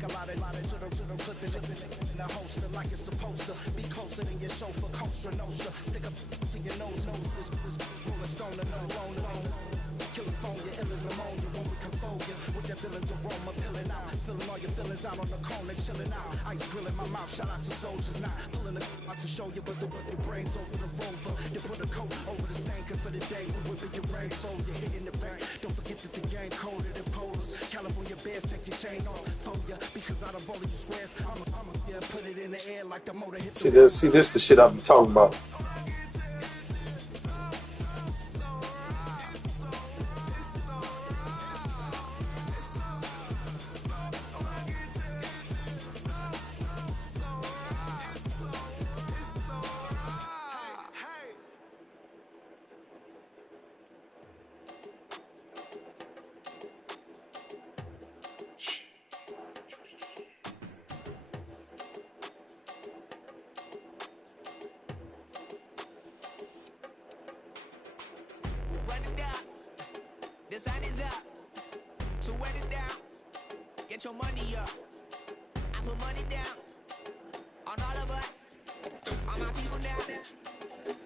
like a lot of to the clipping in the holster like it's supposed to be closer than your chauffeur. Coaster Nostra, stick a to your nose, rolling stone and no rolling. California, ill as pneumonia when we confold you with that villain's aroma, pilling out, spilling all your feelings out on the corner, chilling out. Ice grilling my mouth, shout out to soldiers now, pulling the out to show you, but your brains over the rover. You put a coat over the stain, cause for the day we whip your rain, so you're hitting the bank. Don't forget that the game colder than polars. California bears, take your chain off for ya, because out of all of you squares, I'ma yeah, put it in the air like the motor hit the See this the shit I be talking about. Run it down. The sun is up. So run it down. Get your money up. I put money down on all of us, on my people now,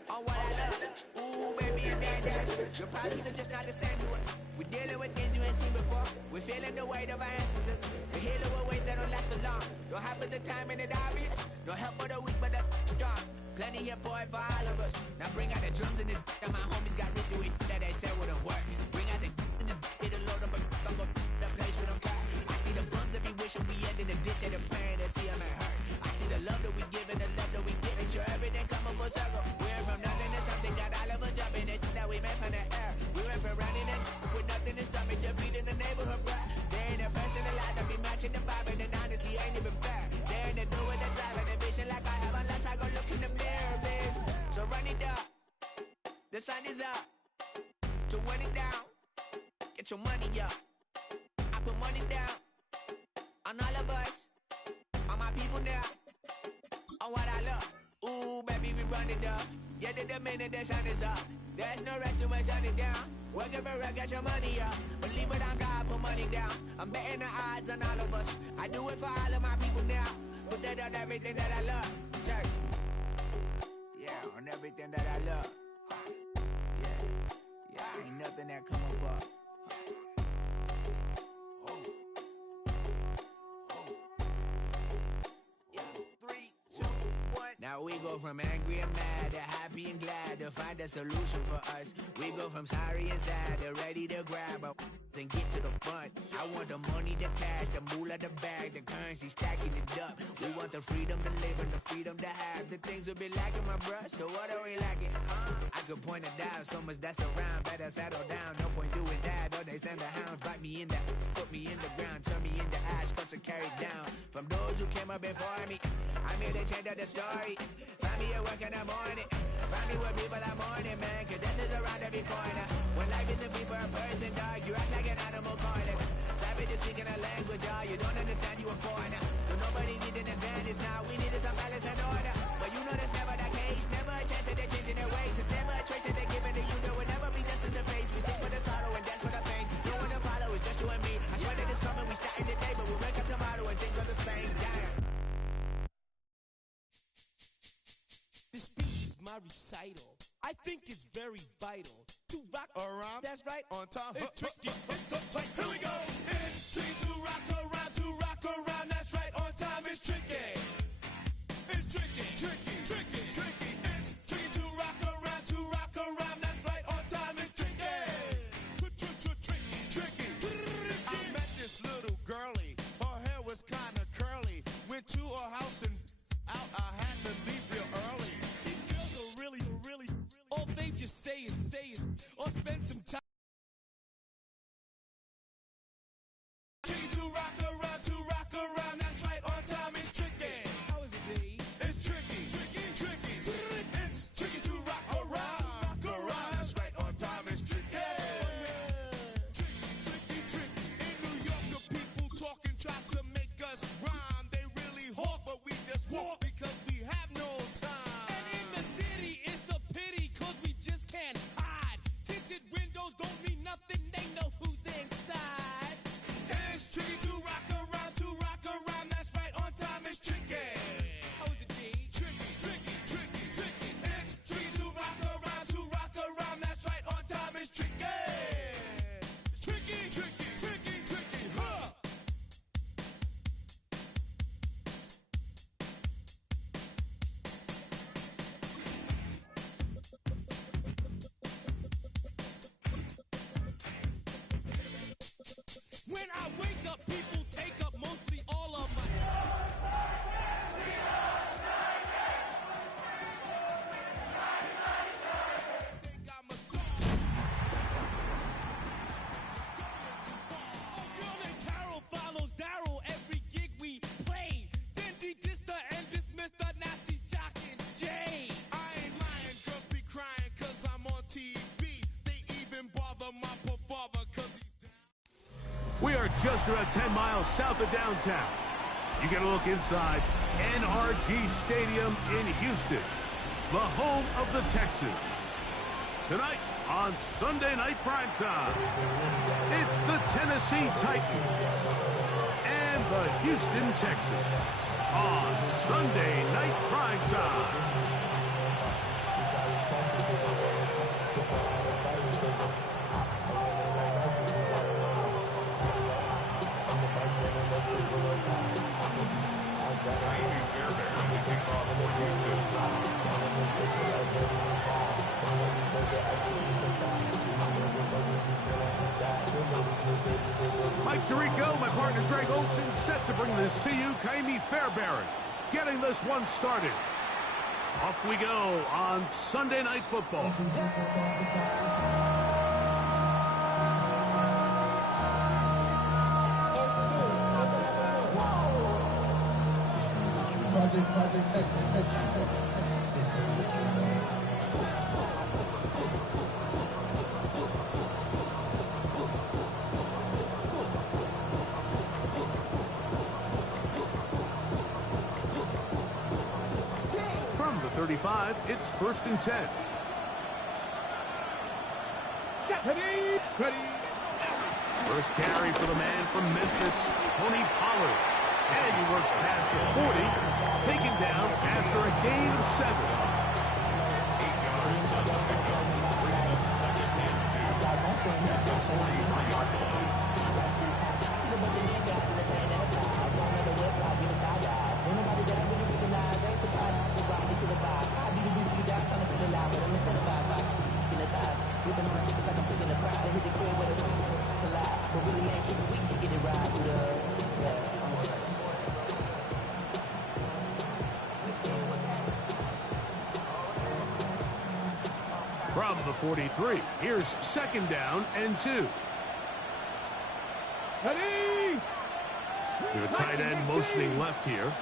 on what I love. Ooh, baby, it's dangerous. Your problems are just not the same to us. We're dealing with things you ain't seen before. We're feeling the weight of our ancestors. We're healing with ways that don't last for long. Don't have but the time and it obvious. No help for the weak, but the strong. Plenty here for it for all of us. Now bring out the drums and the and my homies got rich doing that they said wouldn't work. Bring out the and the it'll load up I'm gonna the place with them cut. I see the bums that be wishing we end in the ditch and the pain that see them ain't hurt. I see the love that we give and the love that we give. Make sure everything come up full circle. We went from nothing to something, got all of us jumping it that we made from the air. We went from running it with nothing to stop it, just beating the neighborhood, bruh. There ain't a person alive that be matching the vibe, and honestly ain't even fair. There ain't a do with the drive and the vision like I have unless I go look in the mirror, babe. So run it up. The sun is up. So run it down. Get your money up. I put money down on all of us, on my people now, on what I love. Ooh, baby, we run it up. Yeah, the minute the sun is up. There's no rest to it, shut it down. Working for it, get your money up. Believe it on God, put money down. I'm betting the odds on all of us. I do it for all of my people now. Put that on everything that I love. Check. Yeah, on everything that I love. Yeah, ain't nothing that come above. Now we go from angry and mad to happy and glad to find a solution for us. We go from sorry and sad to ready to grab up and get to the front. I want the money, the cash, the moolah, the bag, the currency, stacking it up. We want the freedom to live and the freedom to have. The things will be lacking, my bruh, so what are we lacking? I could point it down, so much that's around. Better settle down, no point doing that. Or they send the hounds, bite me in the, put me in the ground, turn me into ash, cut to carry down. From those who came up before me, I made a change of the story. Find me at work in the morning. Find me where people are mourning, man. Cause death is around every corner. When life isn't free for a person, dog, you act like an animal corner. Savage is speaking a language, y'all. You don't understand, you a foreigner. So nobody need an advantage now. We needed some balance and order. But you know that's never the case. Never a chance that they're changing their ways. It's never a choice that they're giving to you. There will never be justice to face. We sing for the sorrow and dance for the pain. No one to follow, it's just you and me. I swear that it's coming. We starting today, but we wake up tomorrow and things are the same. Damn. This speech is my recital. I think it's very vital to rock around. That's right. On time. It's tricky. It's so tight. Here we go. It's tricky to rock around. To rock around. That's right. On time. It's tricky. It's tricky. Tricky. Tricky. Tricky. It's tricky to rock around. To rock around. That's right. On time. It's tricky. Tricky. Tricky. I met this little girlie. Her hair was kind of curly. Went to her house and out. I had to leave real early. These girls are really, all they just say is, or spend some time. When I wake up, people take up mostly all of my time. Think I'm a star. A girl named Carol follows Daryl every gig we play. Then he dissed her and dismissed her. Now she's jocking Jay. I ain't lying, girls be crying 'cause I'm on TV. They even bother my poor father 'cause he's down. We are just about 10 miles south of downtown. You get a look inside NRG Stadium in Houston, the home of the Texans. Tonight on Sunday Night Primetime, it's the Tennessee Titans and the Houston Texans on Sunday Night Primetime. Mike Tirico, my partner Greg Olson, set to bring this to you. Kaimi Fairbairn getting this one started. Off we go on Sunday Night Football. From the 35, it's 1st and 10. First carry for the man from Memphis, Tony Pollard. And he works past the 40, taken down after a gain of 7. 8 yards on the pickup, brings up 2nd and 2. At the 43-yard line. From the 43, here's 2nd down and 2. The tight end motioning left here.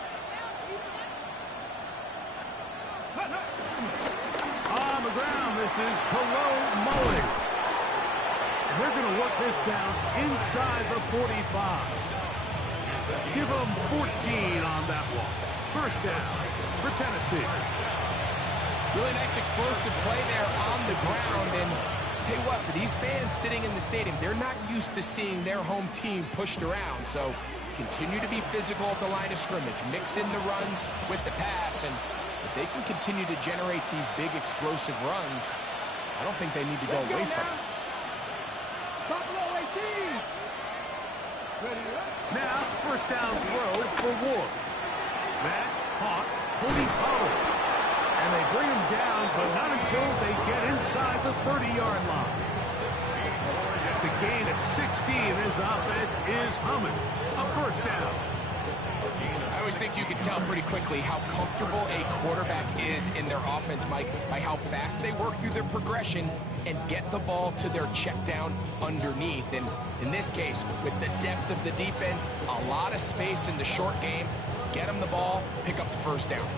On the ground, this is Khalil Mullins. And they're going to work this down inside the 45. Give them 14 on that one. 1st down for Tennessee. Really nice explosive play there on the ground. And tell you what, for these fans sitting in the stadium, they're not used to seeing their home team pushed around. So continue to be physical at the line of scrimmage. Mix in the runs with the pass. And if they can continue to generate these big explosive runs, I don't think they need to go away from it. Now, 1st down throw for Ward. That caught Tony Pollard. And they bring him down, but not until they get inside the 30-yard line. That's a gain of 16. This offense is humming. A 1st down. I always think you can tell pretty quickly how comfortable a quarterback is in their offense, Mike, by how fast they work through their progression and get the ball to their check down underneath. And in this case, with the depth of the defense, a lot of space in the short game, get them the ball, pick up the 1st down.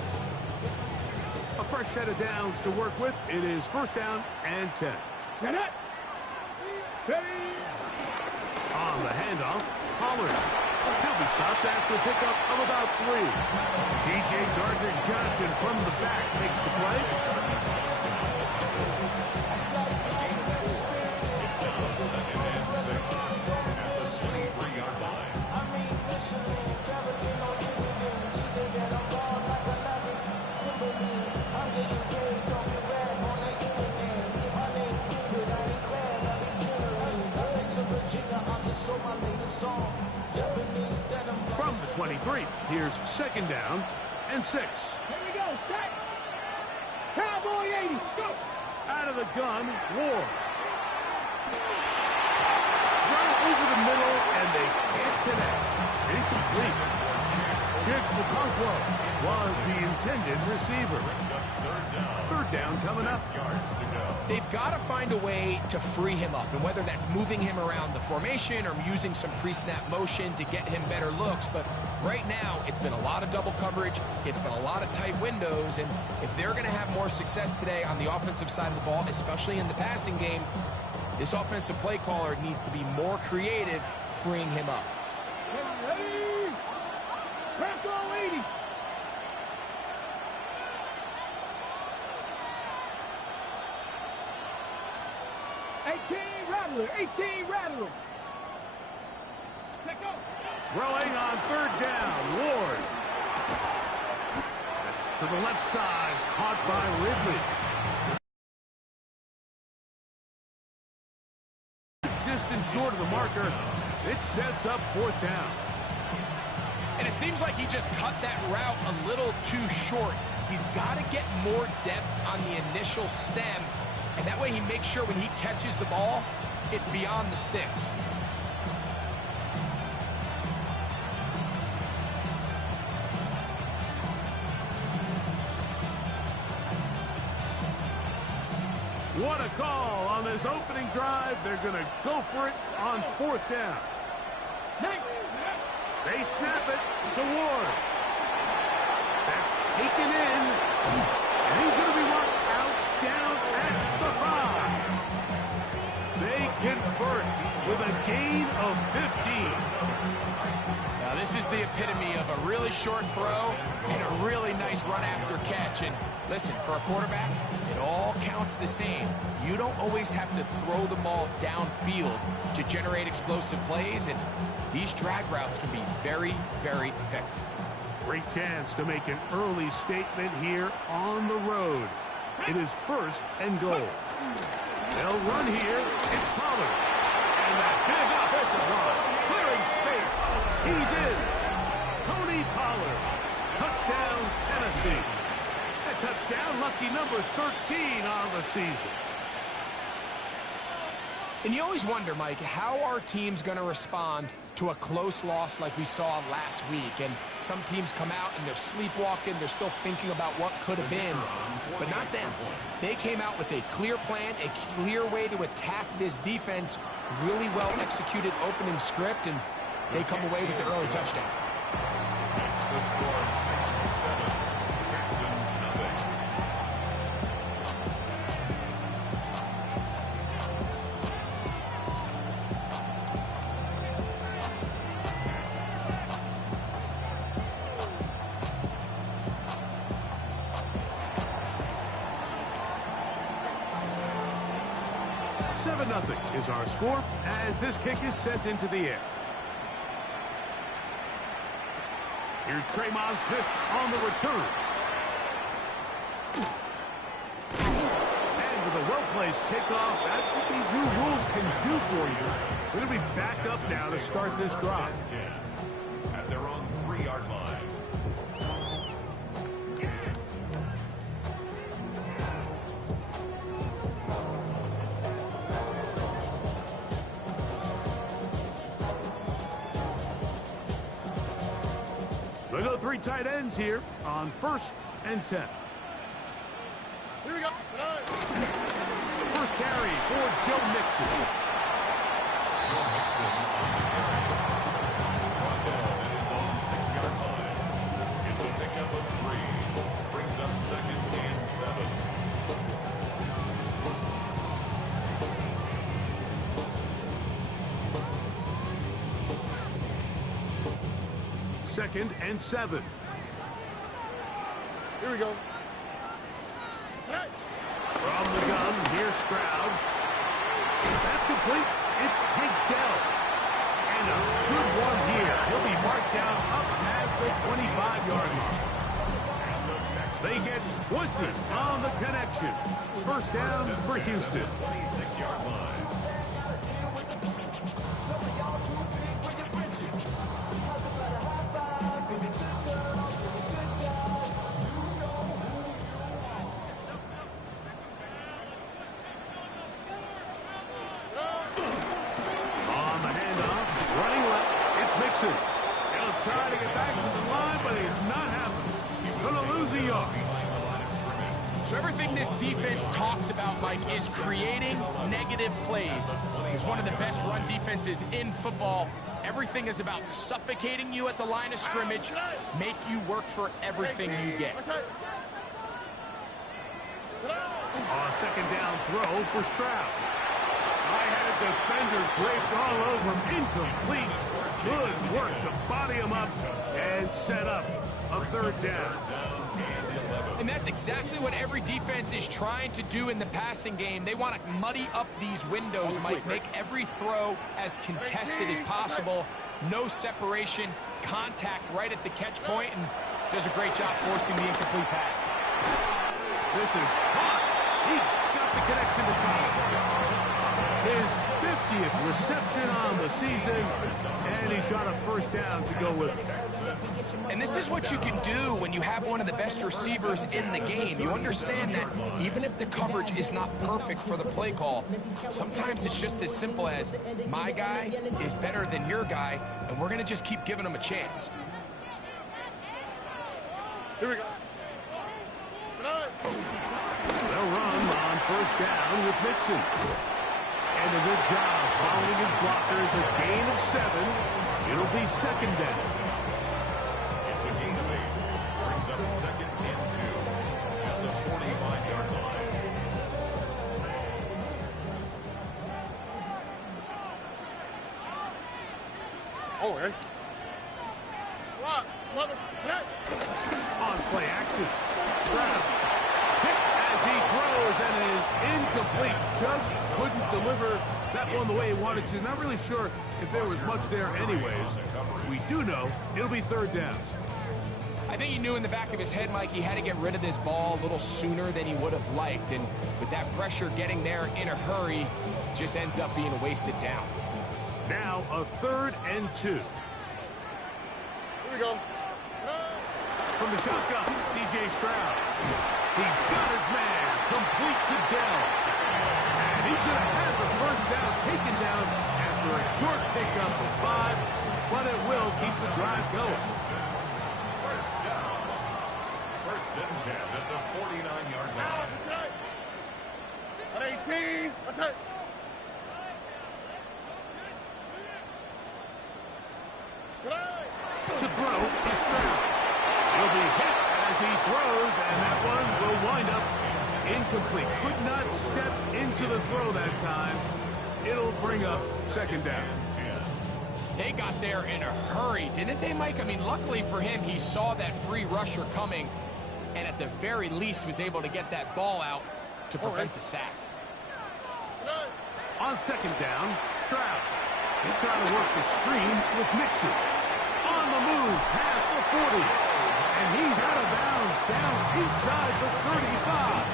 A fresh set of downs to work with. It is 1st down and 10. On the handoff, Pollard. He'll be stopped after a pickup of about 3. C.J. Gardner-Johnson from the back makes the play. It's now 2nd and 6 at the 23-yard line. From the 23, here's 2nd down and 6. Here we go, set. Cowboy 80s, go. Out of the gun, Ward. Run over the middle, and they complete. Chick Okonkwo was the intended receiver. Third down coming up. They've got to find a way to free him up, and whether that's moving him around the formation or using some pre-snap motion to get him better looks. But right now, it's been a lot of double coverage. It's been a lot of tight windows, and if they're going to have more success today on the offensive side of the ball, especially in the passing game, this offensive play caller needs to be more creative freeing him up. Ready? Crack all 80. Rattler, 18 Rattler. Let's go. Throwing on third down, Ward. That's to the left side, caught by Ridley. Distance short of the marker, it sets up fourth down. And it seems like he just cut that route a little too short. He's got to get more depth on the initial stem, and that way he makes sure when he catches the ball, it's beyond the sticks. What a call on this opening drive. They're going to go for it on fourth down. They snap it to Ward. That's taken in. And he's going to be marked out down at the 5. They convert with a gain of 15. Now this is the epitome of a really short throw and a really nice run after catch. And listen, for a quarterback, it all counts the same. You don't always have to throw the ball downfield to generate explosive plays, and these drag routes can be very, very effective. Great chance to make an early statement here on the road. It is first and goal. They'll run here. It's Pollard. And that big offensive run. Clearing space. He's in. Tony Pollard. Touchdown, Tennessee. A touchdown, lucky number 13 on the season. And you always wonder, Mike, how are teams going to respond to a close loss like we saw last week? And some teams come out and they're sleepwalking. They're still thinking about what could have been. But not them. They came out with a clear plan, a clear way to attack this defense, really well-executed opening script, and they come away with the early touchdown. That's the score, Texans 7, Texans nothing. Nothing is our score as this kick is sent into the air. Here's Tremon Smith on the return. And with a well-placed kickoff, that's what these new rules can do for you. We're going to be back up now to start this drive. At their own 3-yard line. They go 3 tight ends here on first and 10. Here we go. First carry for Joe Mixon. Joe Mixon on the carry. Brought down at his own 6-yard line. It's a pickup of 3. Brings up 2nd and 7. Second and 7. Here we go. From the gun, here's Stroud. That's complete. It's Tank Dell. And a good one here. He'll be marked down up past the 25-yard line. They get 20 on the connection. First down for Houston. 26-yard line. trying to get back to the line, but he's not happening. Gonna lose a yard. So everything this defense talks about, Mike, is creating negative plays. It's one of the best run defenses in football. Everything is about suffocating you at the line of scrimmage, make you work for everything you get. Second down throw for Stroud. I had a defender draped all over him. Incomplete. Good work to body him up and set up a third down. And that's exactly what every defense is trying to do in the passing game. They want to muddy up these windows, Mike, make every throw as contested as possible. No separation, contact right at the catch point, and does a great job forcing the incomplete pass. This is hot. He got the connection to Thomas. His 50th reception on the season, and he's got a first down to go with it. And this is what you can do when you have one of the best receivers in the game. You understand that even if the coverage is not perfect for the play call, sometimes it's just as simple as my guy is better than your guy, and we're going to just keep giving him a chance. Here we go. They'll run on first down with Mixon. And a good job following his blockers. A gain of 7. It'll be second down. It's a gain of 8. Brings up second and 2 at the 45-yard line. Oh, hey. What? On play action. Stroud hit as he throws and is incomplete. Just couldn't deliver that one the way he wanted to. Not really sure if there was much there anyways. We do know it'll be third down. I think he knew in the back of his head, Mike, he had to get rid of this ball a little sooner than he would have liked. And with that pressure getting there in a hurry, just ends up being a wasted down. Now a 3rd and 2. Here we go. From the shotgun, C.J. Stroud. He's got his man complete to Dell. And he's going to have the first down taken down after a short pickup of 5, but it will keep the drive going. First down. First and 10 at the 49-yard line. At 18. That's it. To throw is Stroud. He'll be hit as he throws, and that one will wind up incomplete. Could not step into the throw that time. It'll bring up second down. They got there in a hurry, didn't they, Mike? I mean, luckily for him, he saw that free rusher coming, and at the very least was able to get that ball out to prevent the sack. On second down, Stroud. He tried to work the screen with Mixon. On the move, past the 40. And he's out of bounds, down inside the 35.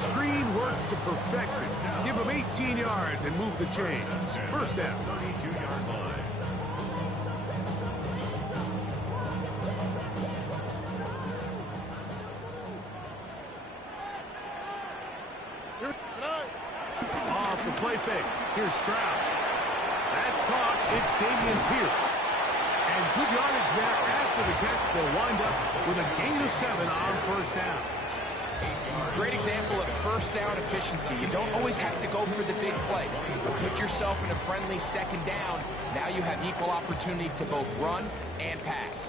Screen works to perfection. Give him 18 yards and move the chains. First down. 32-yard line. Off the play fake. Here's Stroud. That's caught. It's Dameon Pierce. And good yardage there after the catch. They'll wind up with a gain of 7 on first down. Great example of first down efficiency. You don't always have to go for the big play. Put yourself in a friendly second down. Now you have equal opportunity to both run and pass.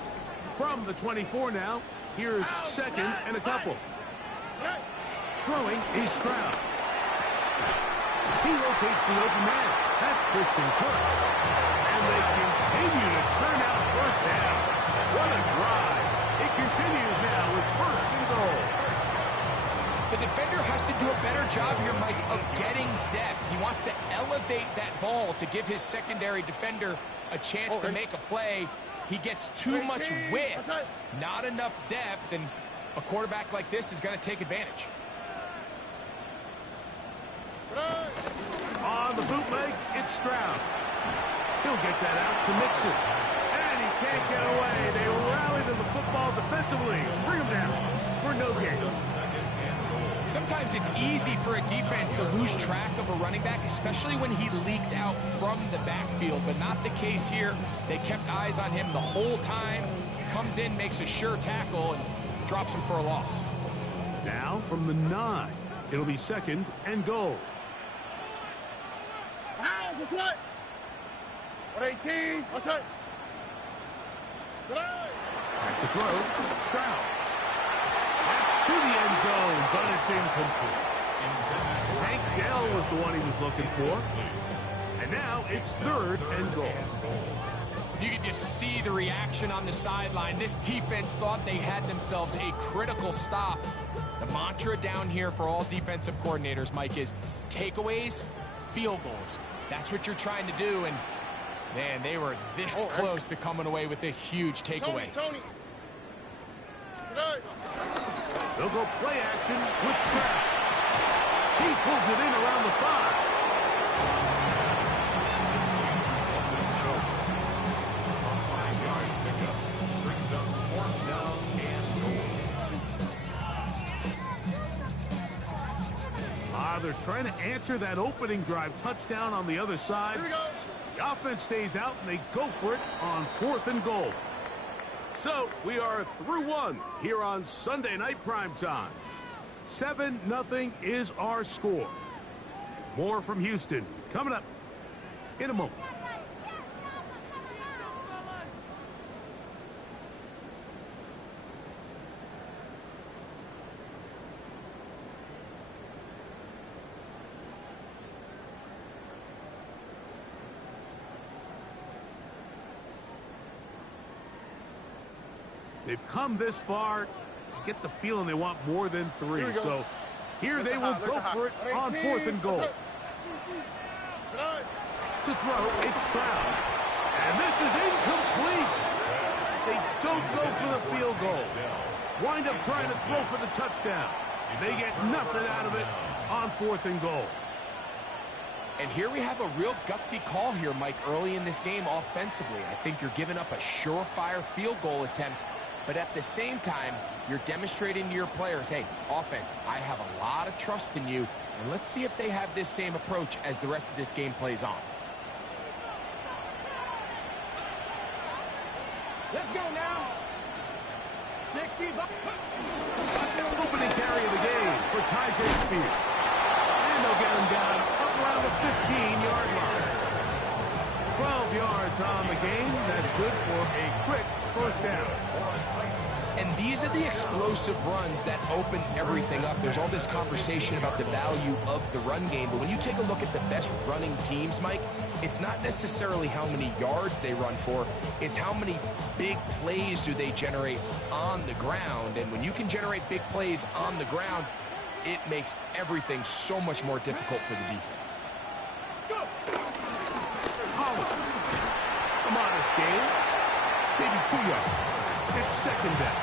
From the 24 now, here's second and a couple. Throwing is Stroud. He locates the open man. That's Christian Kirk. And they continue to churn out first downs. What a drive. It continues now with first and goal. The defender has to do a better job here, Mike, of getting depth. He wants to elevate that ball to give his secondary defender a chance to make a play. He gets too much width, not enough depth, and a quarterback like this is going to take advantage. On the bootleg, it's Stroud. He'll get that out to Mixon. And he can't get away. They rally to the football defensively. Bring him down for no gain. Sometimes it's easy for a defense to lose track of a running back, especially when he leaks out from the backfield, but not the case here. They kept eyes on him the whole time. Comes in, makes a sure tackle, and drops him for a loss. Now from the 9. It'll be 2nd and goal. What's up? 118. What's up? Back to throw. Stroud. That's to the end zone, but it's incomplete. Tank Dell was the one he was looking for. And now it's 3rd and goal. You can just see the reaction on the sideline. This defense thought they had themselves a critical stop. The mantra down here for all defensive coordinators, Mike, is takeaways, field goals. That's what you're trying to do, and man, they were this close to coming away with a huge takeaway. Tony. They'll go play action with Stroud. He pulls it in around the 5. They're trying to answer that opening drive touchdown on the other side. The offense stays out, and they go for it on 4th and goal. So we are through 1 here on Sunday Night Primetime. 7-0 is our score. More from Houston coming up in a moment. They've come this far. I get the feeling they want more than 3. So here they will go for it on 4th and goal. To throw, it's Stroud. And this is incomplete. They don't go for the field goal. Wind up trying to throw for the touchdown. They get nothing out of it on 4th and goal. And here we have a real gutsy call here, Mike, early in this game offensively. I think you're giving up a surefire field goal attempt. But at the same time, you're demonstrating to your players, hey, offense, I have a lot of trust in you, and let's see if they have this same approach as the rest of this game plays on. Let's go now. 60. Opening carry of the game for Tyjae Spears. And they'll get him down up around the 15-yard line. 12 yards on the game. That's good for a quick first down. And these are the explosive runs that open everything up. There's all this conversation about the value of the run game, but when you take a look at the best running teams, Mike, it's not necessarily how many yards they run for, it's how many big plays do they generate on the ground. And when you can generate big plays on the ground, it makes everything so much more difficult for the defense. Holland. A modest gain. Maybe 2 yards. It's 2nd down.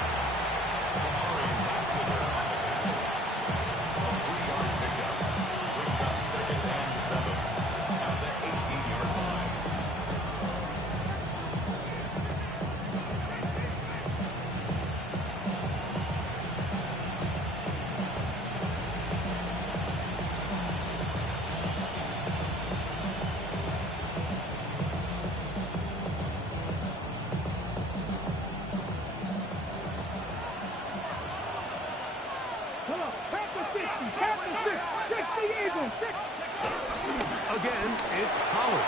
Again, it's Pollard.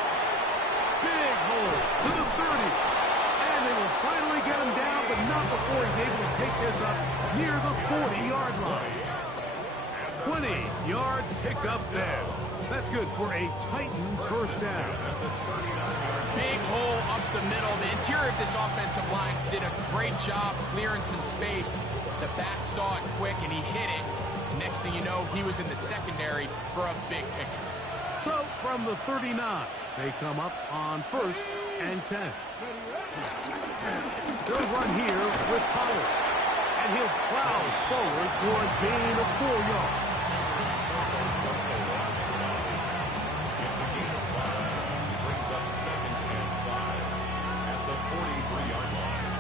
Big hole to the 30. And they will finally get him down, but not before he's able to take this up near the 40-yard line. 20-yard pickup there. That's good for a Titan first down. Big hole up the middle. The interior of this offensive line did a great job clearing some space. The back saw it quick, and he hit it. And next thing you know, he was in the secondary for a big pickup. So from the 39, they come up on 1st and 10. They'll run here with Pollard. And he'll plow forward for a gain of 4 yards. It's a gain of 5. Brings up 2nd and 5 at the 43-yard line.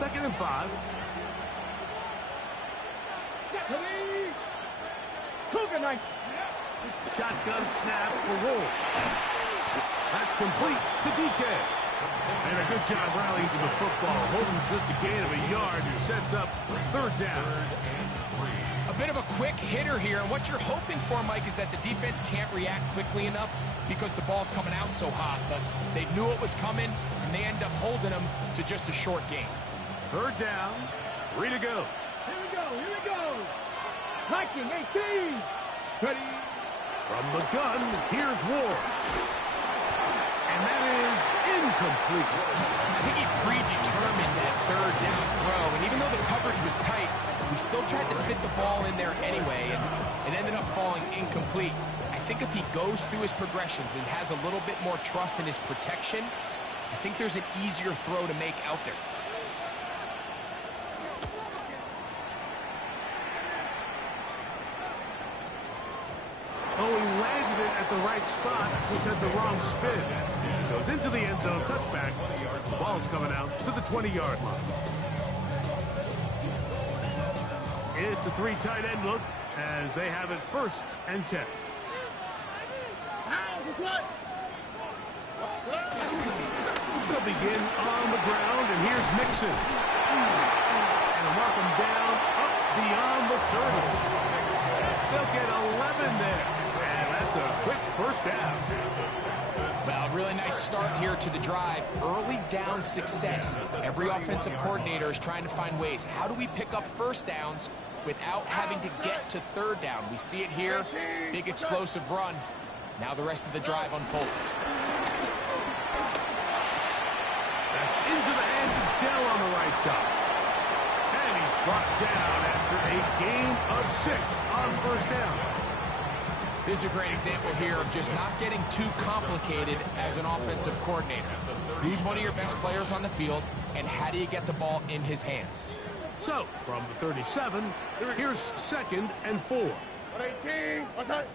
2nd and 5. Cougar nice. Shotgun snap for Roll. That's complete to DK. And a good job rallying to the football, holding just a gain of a yard, who sets up 3rd down. A bit of a quick hitter here, and what you're hoping for, Mike, is that the defense can't react quickly enough because the ball's coming out so hot, but they knew it was coming, and they end up holding them to just a short gain. 3rd down, 3 to go. Here we go, here we go. Hiking, 18. Ready. From the gun, here's Ward. And that is incomplete. I think he predetermined that 3rd down throw, and even though the coverage was tight, he still tried to fit the ball in there anyway, and it ended up falling incomplete. I think if he goes through his progressions and has a little bit more trust in his protection, I think there's an easier throw to make out there. Oh, he landed it at the right spot, just had the wrong spin. Goes into the end zone, touchback. The ball's coming out to the 20-yard line. It's a 3 tight end look as they have it 1st and 10. They'll begin on the ground, and here's Mixon. And mark him down up beyond the 30. They'll get 11 there. And that's a quick 1st down. Well, really nice start here to the drive. Early down success. Every offensive coordinator is trying to find ways. How do we pick up 1st downs without having to get to 3rd down? We see it here. Big explosive run. Now the rest of the drive unfolds. That's into the hands of Dell on the right side. And he's brought down after a gain of 6 on 1st down. This is a great example here of just not getting too complicated as an offensive coordinator. Who's one of your best players on the field, and how do you get the ball in his hands? So, from the 37, here's 2nd and 4. 18. What's that?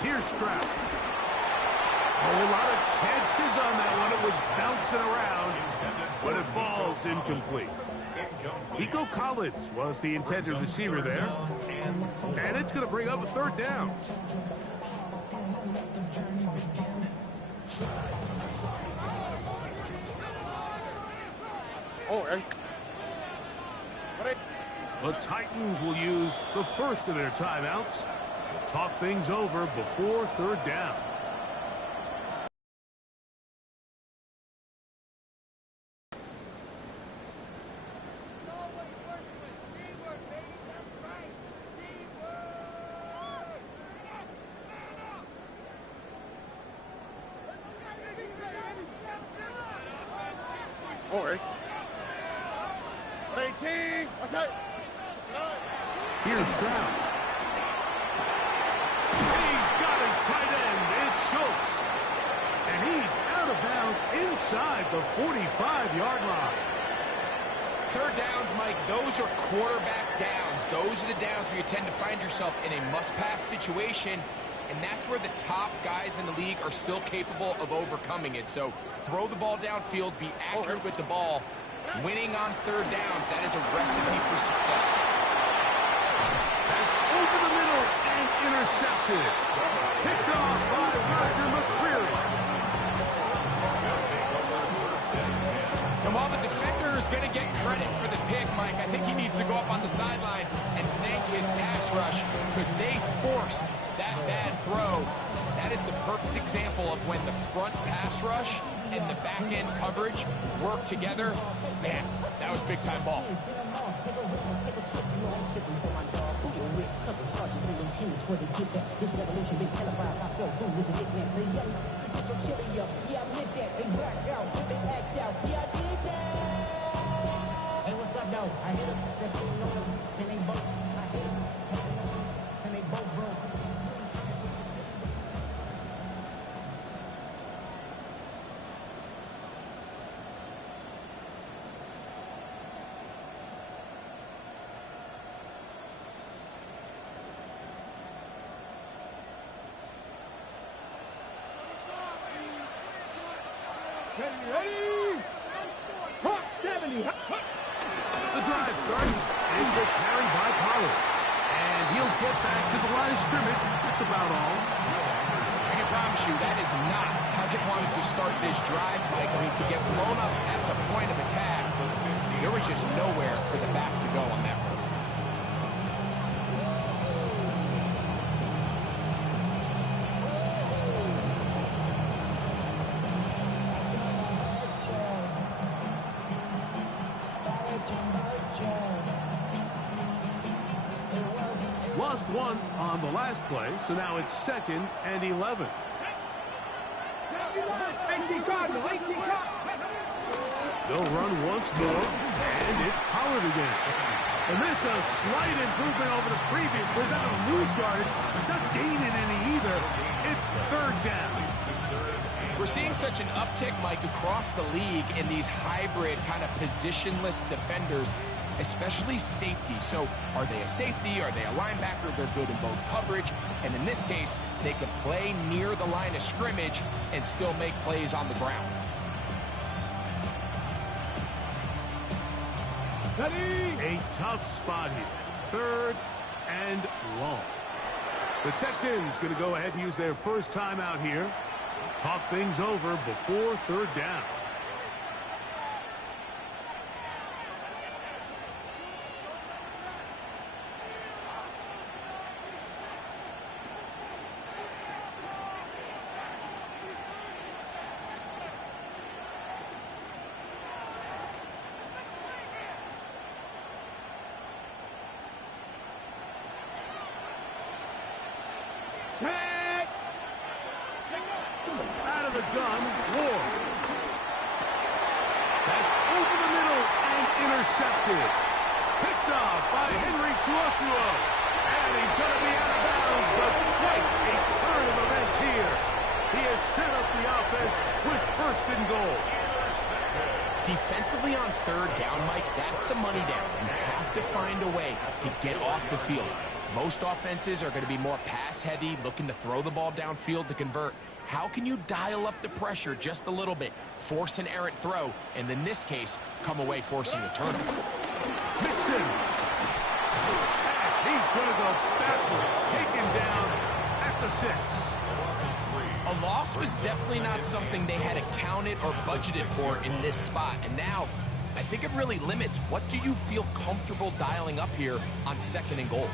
Here's Stroud. A whole lot of chances on that one. It was bouncing around, but it falls incomplete. Nico Collins was the intended receiver there. And it's going to bring up a 3rd down. Oh, right. The Titans will use the 1st of their timeouts to talk things over before 3rd down. Oh, right. 18. What's that? Here's Stroud. He's got his tight end. It's Schultz. And he's out of bounds inside the 45-yard line. 3rd downs, Mike, those are quarterback downs. Those are the downs where you tend to find yourself in a must-pass situation, and that's where the top guys in the league are still capable of overcoming it. So throw the ball downfield, be accurate with the ball. Winning on 3rd downs, that is a recipe for success. That's over the middle and intercepted. Picked off by Roger McCreary. And while the defender is going to get credit for the pick, Mike, I think he needs to go up on the sideline and thank his pass rush because they forced that bad throw. That is the perfect example of when the front pass rush and the back-end coverage work together. Man, that was big-time ball. Hey, what's up, though? I hit him. That's what you know. And they both, I hit him. And they both broke. Ready? Talk 70. The drive starts. It's a carry by Pollard. And he'll get back to the line of scrimmage. That's about all. I can promise you that is not how they wanted to start this drive, Mike. I mean, to get blown up at the point of attack, there was just nowhere for the back to go on that one. Lost one on the last play, so now it's 2nd and 11. They'll run once more, and it's Pollard again. And this a slight improvement over the previous. Was that a lose yardage? But not gaining any either. It's 3rd down. We're seeing such an uptick, Mike, across the league in these hybrid kind of positionless defenders, especially safety. So are they a safety? Are they a linebacker? They're good in both coverage. And in this case, they can play near the line of scrimmage and still make plays on the ground. A tough spot here. 3rd and long. The Texans going to go ahead and use their first timeout here. Talk things over before 3rd down. Out of the gun, Ward. That's over the middle and intercepted. Picked off by Henry To'oTo'o. And he's going to be out of bounds, but quite a turn of events here. He has set up the offense with 1st and goal. Defensively on 3rd down, Mike, that's the money down. You have to find a way to get off the field. Most offenses are going to be more pass-heavy, looking to throw the ball downfield to convert. How can you dial up the pressure just a little bit, force an errant throw, and in this case, come away forcing a turnover? Mixon. He's going to go backwards, taken down at the 6. A loss was definitely not something they had accounted or budgeted for in this spot, and now I think it really limits what do you feel comfortable dialing up here on 2nd and goal.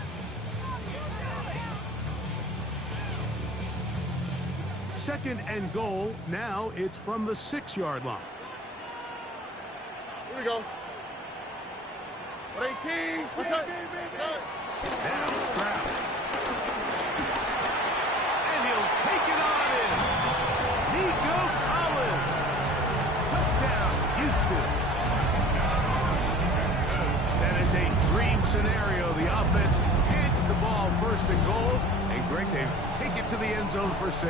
2nd and goal. Now it's from the 6-yard line. Here we go. 18. What's up? Now Stroud. And he'll take it on in. Nico Collins. Touchdown, Houston. That is a dream scenario. The offense handed the ball 1st and goal. And Greg, they take it to the end zone for 6.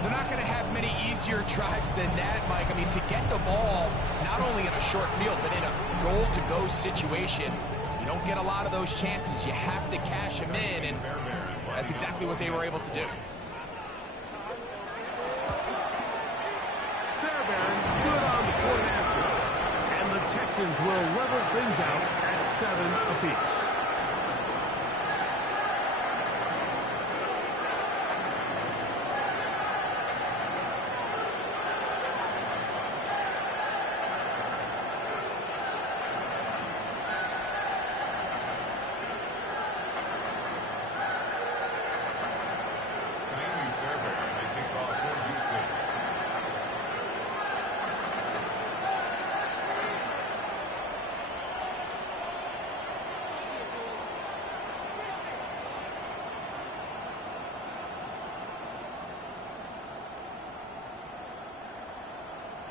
They're not going to have many easier drives than that, Mike. I mean, to get the ball, not only in a short field, but in a goal-to-go situation, you don't get a lot of those chances. You have to cash them in, and that's exactly what they were able to do. Fairbairn good on the point after. And the Texans will level things out at 7 apiece.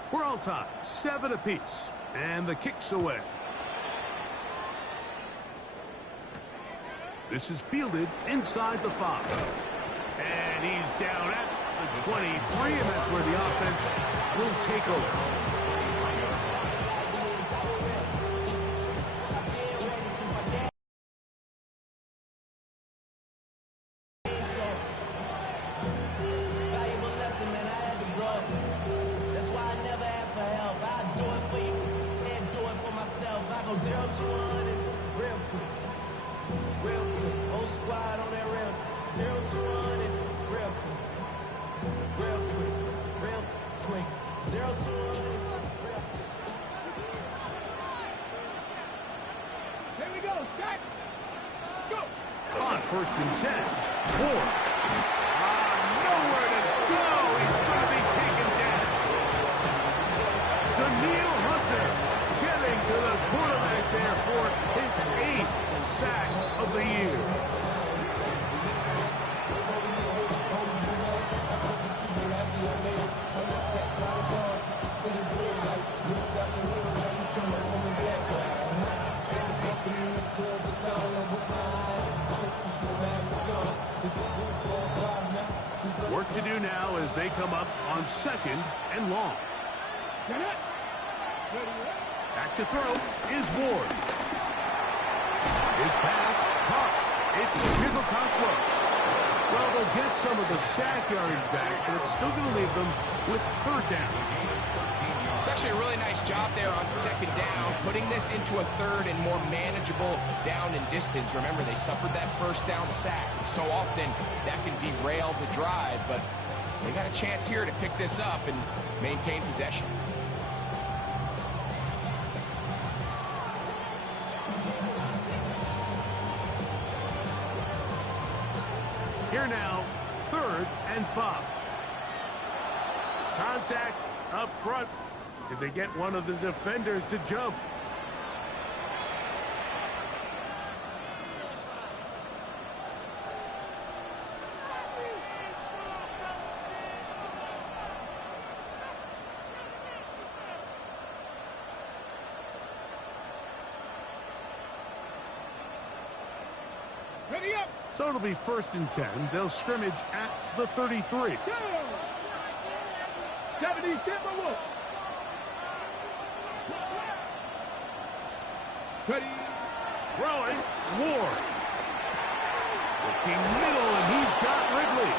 We're all tied, 7 apiece, and the kick's away. This is fielded inside the 5. And he's down at the 23, and that's where the offense will take over. Here we go, set, go. On 1st and 10, Ward. Nowhere to go. He's going to be taken down. Daniil Hunter getting to the quarterback there for his 8th sack of the year. Work to do now as they come up on 2nd and long. Back to throw is Ward. His pass, caught. It's Chizokankwa. Well, they'll get some of the sack yardage back, but it's still going to leave them with 3rd down. It's actually a really nice job there on 2nd down, putting this into a 3rd and more manageable down and distance. Remember, they suffered that 1st down sack, and so often that can derail the drive, but they got a chance here to pick this up and maintain possession. Here now, 3rd and 5. Contact up front. Did they get one of the defenders to jump? Ready up. So it'll be 1st and 10. They'll scrimmage at the 33. 70 Timberwolves. Ready. Throwing, Ward. Looking middle, and he's got Ridley.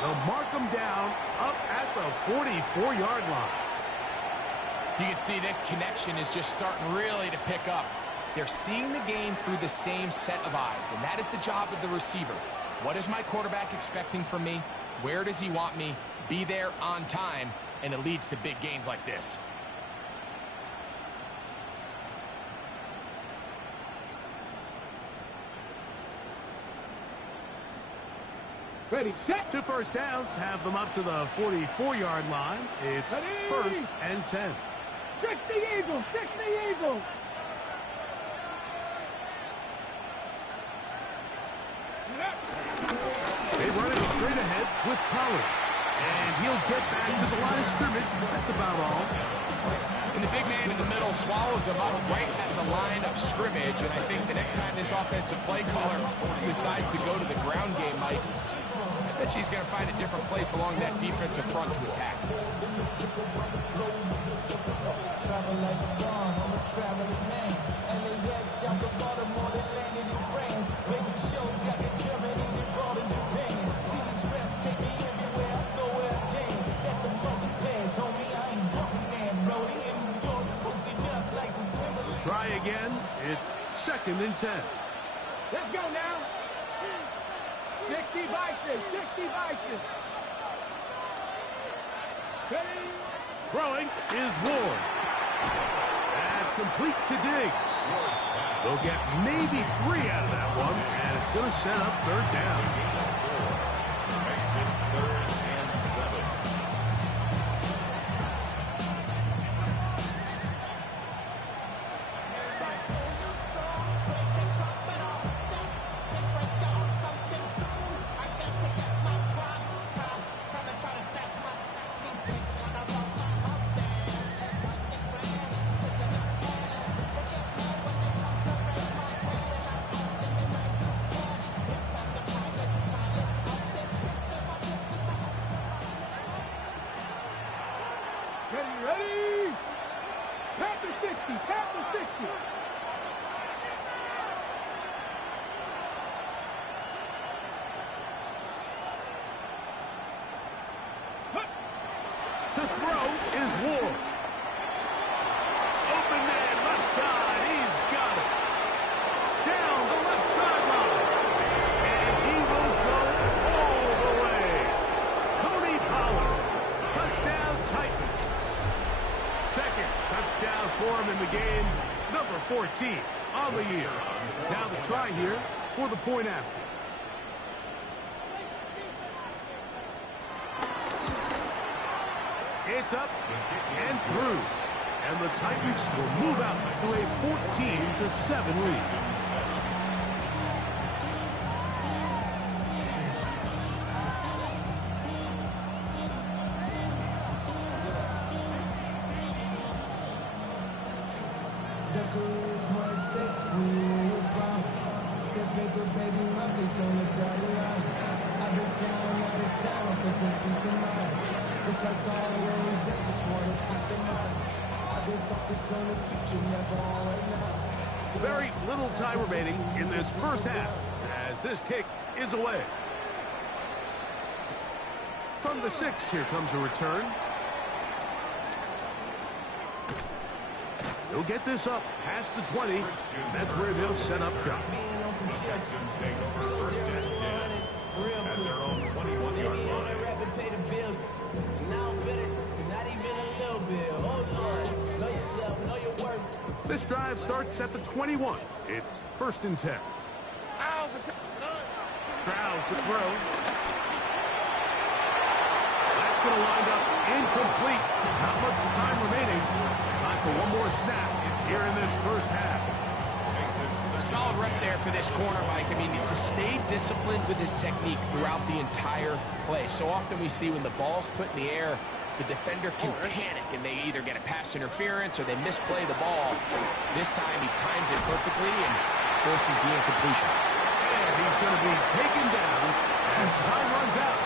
They'll mark him down up at the 44-yard line. You can see this connection is just starting really to pick up. They're seeing the game through the same set of eyes, and that is the job of the receiver. What is my quarterback expecting from me? Where does he want me? Be there on time, and it leads to big gains like this. Ready, set. 2 first downs have them up to the 44-yard line. It's Ready. 1st and 10. 60 Eagles, 60 Eagles. They run it straight ahead with Pollard. And he'll get back to the line of scrimmage. That's about all. And the big man in the middle swallows him up right at the line of scrimmage. And I think the next time this offensive play caller decides to go to the ground game, Mike, I bet she's going to find a different place along that defensive front to attack. Try again. It's 2nd and 10. Let's go now. 60 Vikings, 60 Vikings. Ready. Throwing is Ward. That's complete to Diggs. They'll get maybe 3 out of that one, and it's going to set up 3rd down. Makes it 3rd and 7. Ready. Panther 60, Panther 60. To throw is Ward. Open man, left side. He's got it. Down the left sideline. And he will go all the way. Tony Pollard. Touchdown Titans. touchdown for him in the game. Number 14 on the year. Now the try here for the point after. It's up and through. And the Titans will move out to a 14-7 lead. The career's my stake when you win your prime. The paper, baby, my face on the dotted line. I've been flying out of town for some peace of mind. It's like always, they just want a piece of mind. I've been focused on the future, never on right now. Very little time remaining in this first half as this kick is away. From the 6, here comes a return. He'll get this up past the 20. That's where they'll set up shop. The Texans take over first and 10 at their own 21-yard line. Pay the bills. Now fit it, not even a little bit. Hold on, know yourself, know your worth. This drive starts at the 21. It's first and 10. Stroud to throw. That's going to wind up incomplete. Not much time remaining. Time for one more snap here in this first half. Solid rep there for this corner, Mike. I mean, to stay disciplined with his technique throughout the entire play. So often we see when the ball's put in the air, the defender can panic and they either get a pass interference or they misplay the ball. This time he times it perfectly and forces the incompletion. And he's going to be taken down as time runs out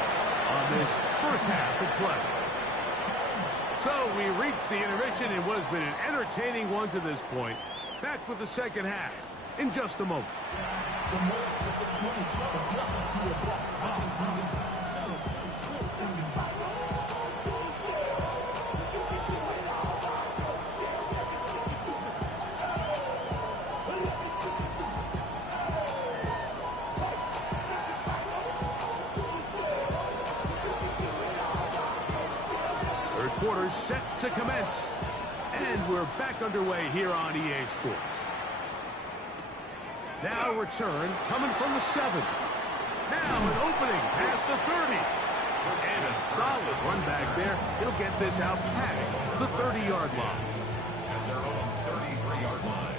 on this first half of play. So we reach the intermission in what has been an entertaining one to this point. Back with the second half in just a moment. Third quarter set to commence. And we're back underway here on EA Sports. Now return coming from the 7. Now an opening past the 30. And a solid run back there. He'll get this out past the 30-yard line. At their own 33-yard line.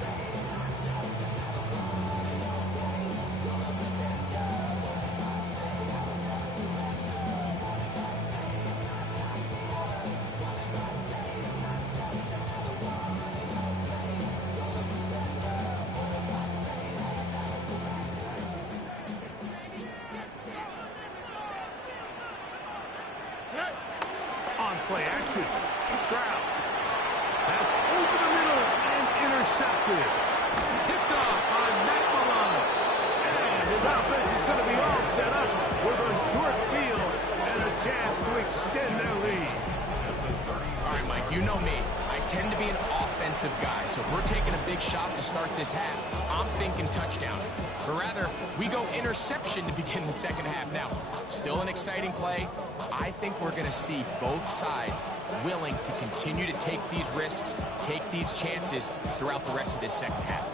Play action. Stroud. That's over the middle and intercepted. Picked off on Matt Milano. And his offense is going to be all set up with a short field and a chance to extend their lead. All right, Mike, you know me. I tend to be an offensive guy, so if we're taking a big shot to start this half, I'm thinking touchdown. But rather, we go interception to begin the second half. Now, still an exciting play. I think we're going to see both sides willing to continue to take these risks, take these chances throughout the rest of this second half.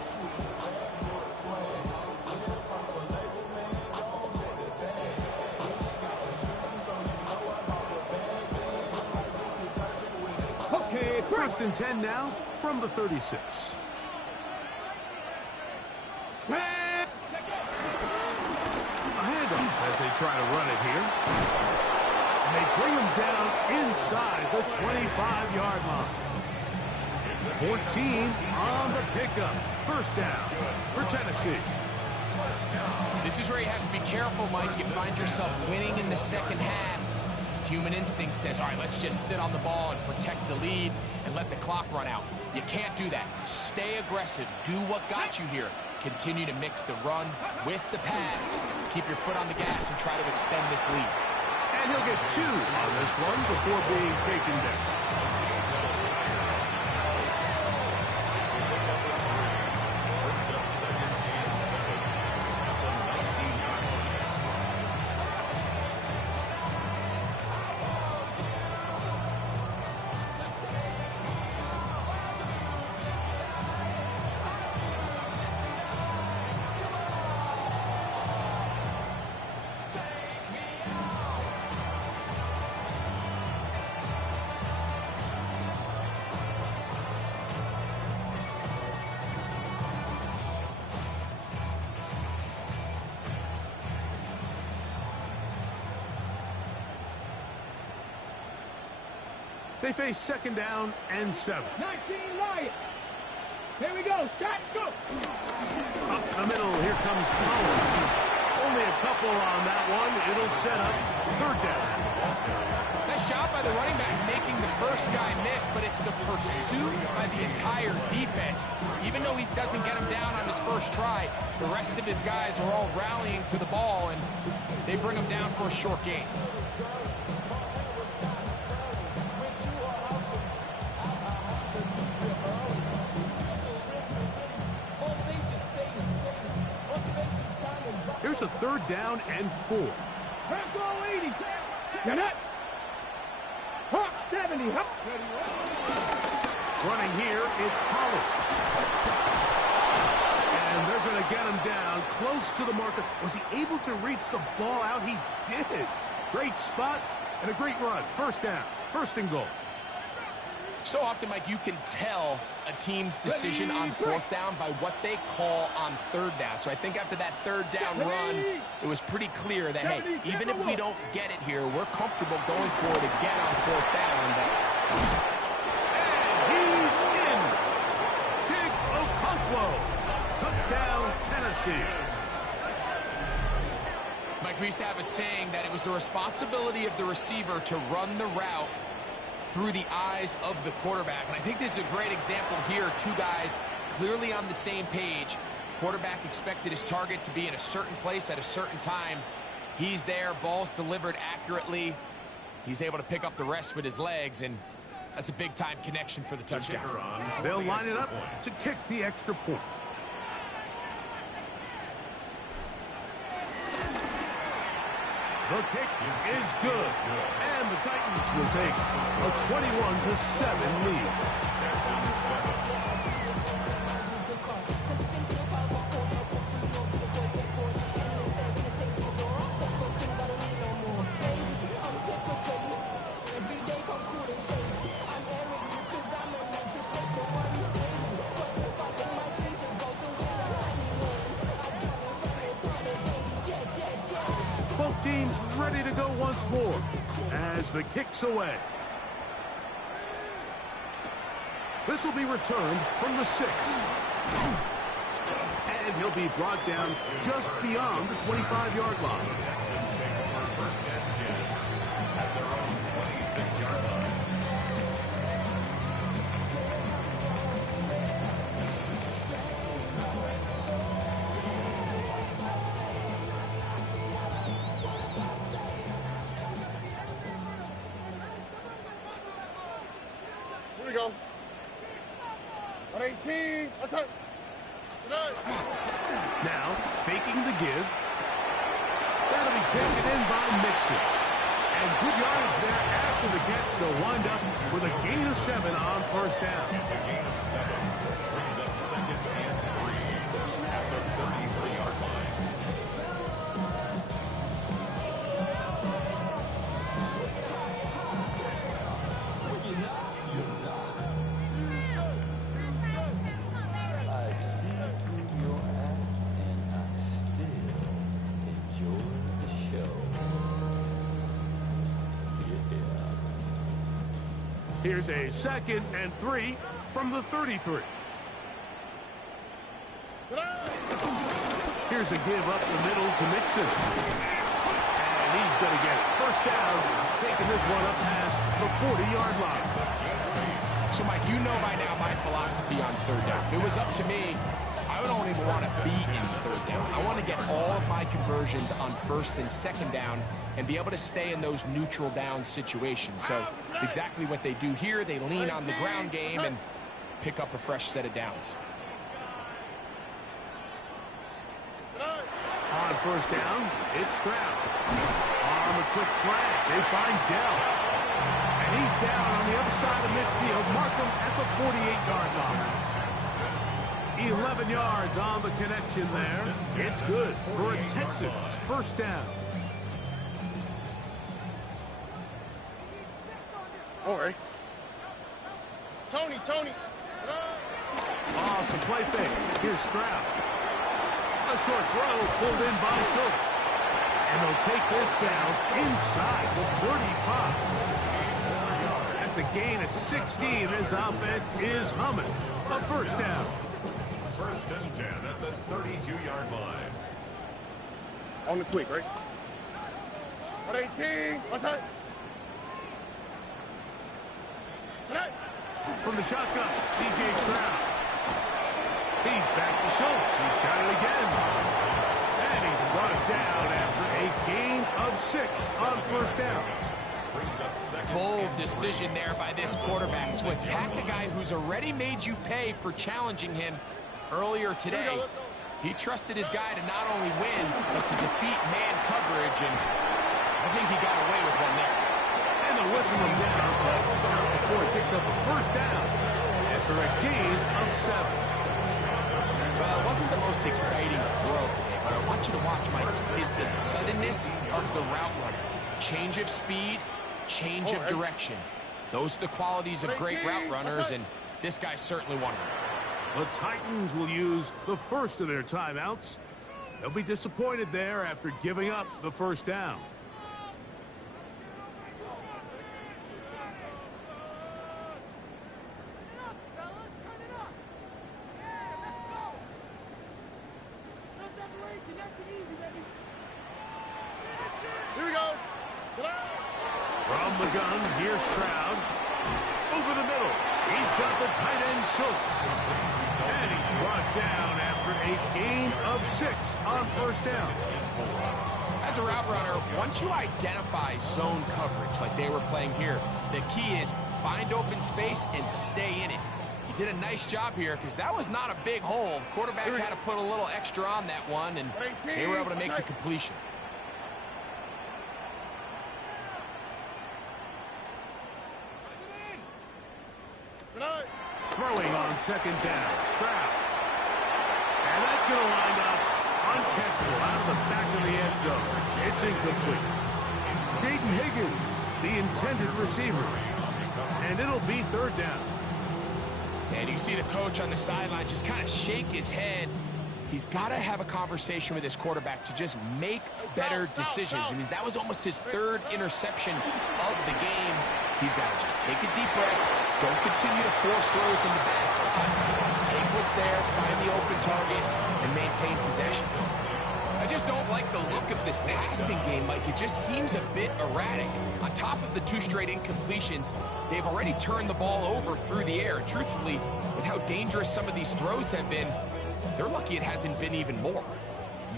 Okay, first and 10 now from the 36. A handoff as they try to run it here. And they bring him down inside the 25-yard line. 14 on the pickup. First down for Tennessee. This is where you have to be careful, Mike. You find yourself winning in the second half. Human instinct says, all right, let's just sit on the ball and protect the lead and let the clock run out. You can't do that. Stay aggressive. Do what got you here. Continue to mix the run with the pass. Keep your foot on the gas and try to extend this lead. And he'll get 2 on this one before being taken down. They face second down and 7. 19 Lions. Here we go. Start, go. Up the middle, here comes Pollard. Only a couple on that one. It'll set up third down. Nice job by the running back making the first guy miss, but it's the pursuit by the entire defense. Even though he doesn't get him down on his first try, the rest of his guys are all rallying to the ball, and they bring him down for a short gain. Here's a third down and 4. Press all 80. Get it. Hawk 70. Hop. Running here, it's Pollard. And they're going to get him down close to the marker. Was he able to reach the ball out? He did. Great spot and a great run. First down. First and goal. So often, Mike, you can tell a team's decision on fourth down by what they call on third down. So I think after that third down run, it was pretty clear that, hey, even if we don't get it here, we're comfortable going for it again on fourth down. And he's in. Chig Okonkwo. Touchdown, Tennessee. Mike, we used to have a saying that it was the responsibility of the receiver to run the route through the eyes of the quarterback. And I think this is a great example here. Two guys clearly on the same page. Quarterback expected his target to be in a certain place at a certain time. He's there, ball's delivered accurately. He's able to pick up the rest with his legs, and that's a big-time connection for the touchdown. They'll line it up to kick the extra point. The kick is good, and the Titans will take a 21-7 lead. Both teams ready to go once more as the kick's away. This will be returned from the 6. And he'll be brought down just beyond the 25-yard line. First and 10 at their own 26-yard line. Here we go. 118. That's it. Now, faking the give. That'll be taken in by Mixon. And good yardage there after the catch. They'll wind up with a gain of 7 on first down. It's a gain of 7. Brings up second and 3 at the 33-yard line. Here's a second and 3 from the 33. Here's a give up the middle to Mixon. And he's going to get it. First down, taking this one up past the 40-yard line. So, Mike, you know by now my philosophy on third down. If it was up to me, I don't even want to be in third down. I want to get all of my conversions on first and second down and be able to stay in those neutral down situations. So it's exactly what they do here. They lean on the ground game and pick up a fresh set of downs. On first down, it's Stroud. On the quick slant, they find Dell. And he's down on the other side of midfield. Mark him at the 48-yard line. 11 yards on the connection there. It's good for a Texans first down. All right. Tony. Off the play fake. Here's Stroud. A short throw pulled in by Schultz. And they'll take this down inside the 35. That's That's a gain of 16. This offense is humming. A first down. First and 10 at the 32-yard line. On the quick, right? 18. What's that? From the shotgun, C.J. Stroud. He's back to Schultz. He's got it again. And he's brought down after a gain of 6 on first down. Brings up second. Bold decision there by this quarterback to attack a guy who's already made you pay for challenging him earlier today. He trusted his guy to not only win, but to defeat man coverage, and I think he got away with one there. And the whistle him down before he picks up a first down after a gain of 7. Well, it wasn't the most exciting throw today, but I want you to watch, Mike, is the suddenness of the route running. Change of speed, change of direction. Those are the qualities of great route runners, and this guy's certainly one of them. The Titans will use the first of their timeouts. They'll be disappointed there after giving up the first down. Here we go. From the gun, here's Stroud. Over the middle. He's got the tight end Schultz. And he's brought down after a gain of 6 on first down. As a route runner, once you identify zone coverage like they were playing here, the key is find open space and stay in it. He did a nice job here because that was not a big hole. Quarterback had to put a little extra on that one, and they were able to make the completion. Throwing on second down. Stroud. And that's going to wind up uncatchable out of the back of the end zone. It's incomplete. Jaden Higgins, the intended receiver. And it'll be third down. And you see the coach on the sideline just kind of shake his head. He's got to have a conversation with his quarterback to just make better decisions. I mean, that was almost his 3rd interception of the game. He's got to just take a deep breath. Don't continue to force throws into bad spots. Take what's there, find the open target, and maintain possession. I just don't like the look of this passing game, Mike. It just seems a bit erratic. On top of the 2 straight incompletions, they've already turned the ball over through the air. Truthfully, with how dangerous some of these throws have been, they're lucky it hasn't been even more.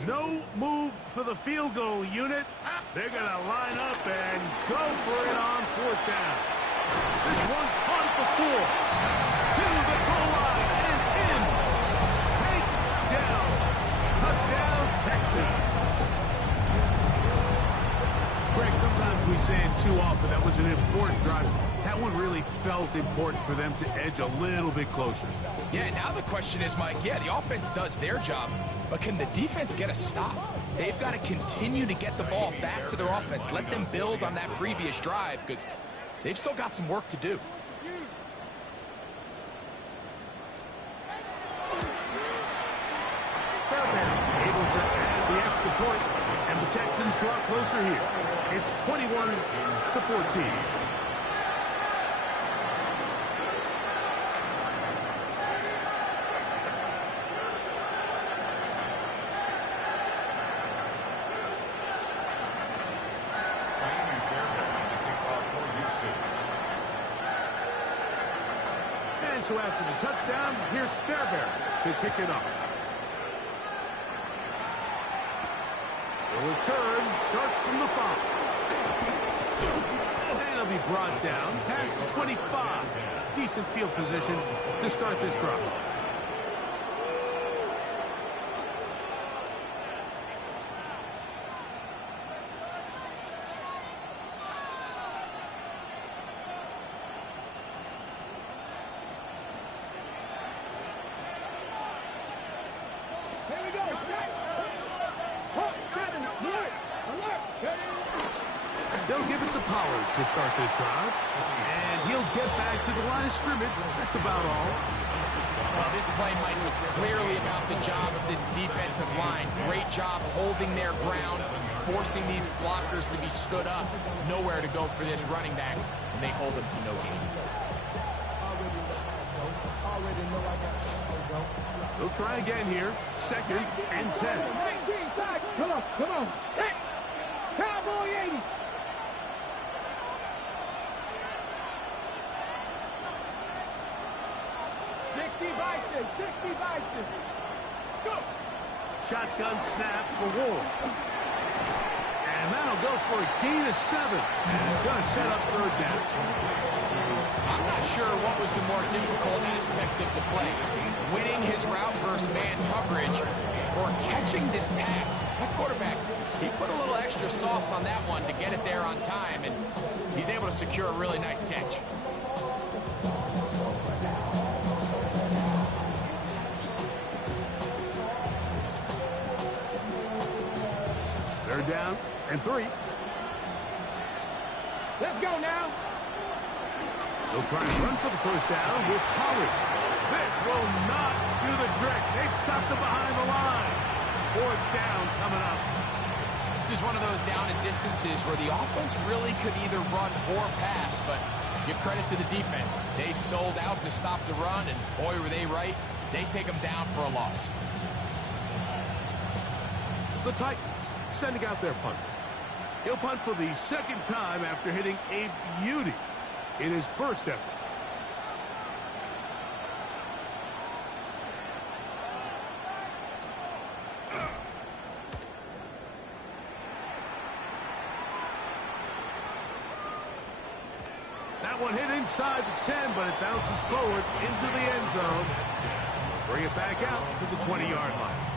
No move for the field goal unit. They're going to line up and go for it on 4th down. This one caught at the 4. To the goal line and in. Take down. Touchdown, Texans. Greg, sometimes we say it too often that was an important drive. That one really felt important for them to edge a little bit closer. Yeah, now the question is, Mike, yeah, the offense does their job, but can the defense get a stop? They've got to continue to get the ball back to their offense. Let them build on that previous drive because they've still got some work to do. Fairbairn able to add the extra point, and the Texans draw closer here. It's 21-14. So after the touchdown, here's Fairbairn to kick it off. The return starts from the 5. And it'll be brought down past the 25. Decent field position to start this drive. They'll give it to Pollard to start this drive. And he'll get back to the line of scrimmage. That's about all. Well, this play, Mike, was clearly about the job of this defensive line. Great job holding their ground, forcing these blockers to be stood up. Nowhere to go for this running back. and they hold him to no gain. They'll try again here. 2nd and 10. 19 side. Come on, come on. Set. Cowboy 80. Go. Shotgun snap for Ward. And that'll go for a gain of 7. And it's going to set up 3rd down. I'm not sure what was the more difficult aspect of the play. Winning his route versus man coverage or catching this pass. Because that quarterback, he put a little extra sauce on that one to get it there on time. And he's able to secure a really nice catch. Third down and 3. Let's go now. They'll try and run for the 1st down with Pollard. This will not do the trick. They've stopped him behind the line. 4th down coming up. This is one of those down and distances where the offense really could either run or pass, but give credit to the defense. They sold out to stop the run, and boy, were they right. They take them down for a loss. The Titans sending out their punter. He'll punt for the 2nd time after hitting a beauty in his first effort. That one hit inside the 10, but it bounces forwards into the end zone. Bring it back out to the 20-yard line.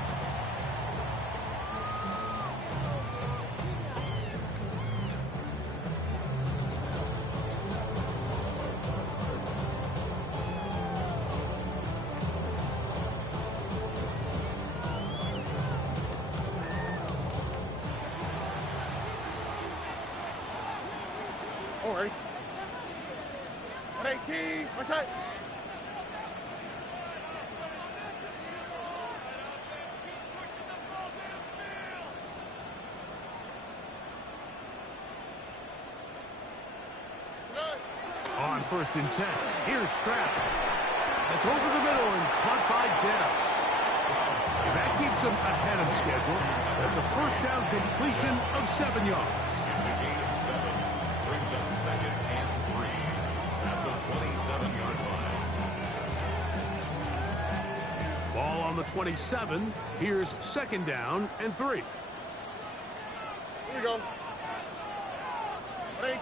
All right. 18. What's that? On 1st and 10. Here's Stroud. That's over the middle and caught by Dell. And that keeps him ahead of schedule. That's a 1st down completion of 7 yards. It's a gain of 7. Brings up 2nd and 3 at the 27-yard line. Ball on the 27. Here's 2nd down and 3. Here we go. 18.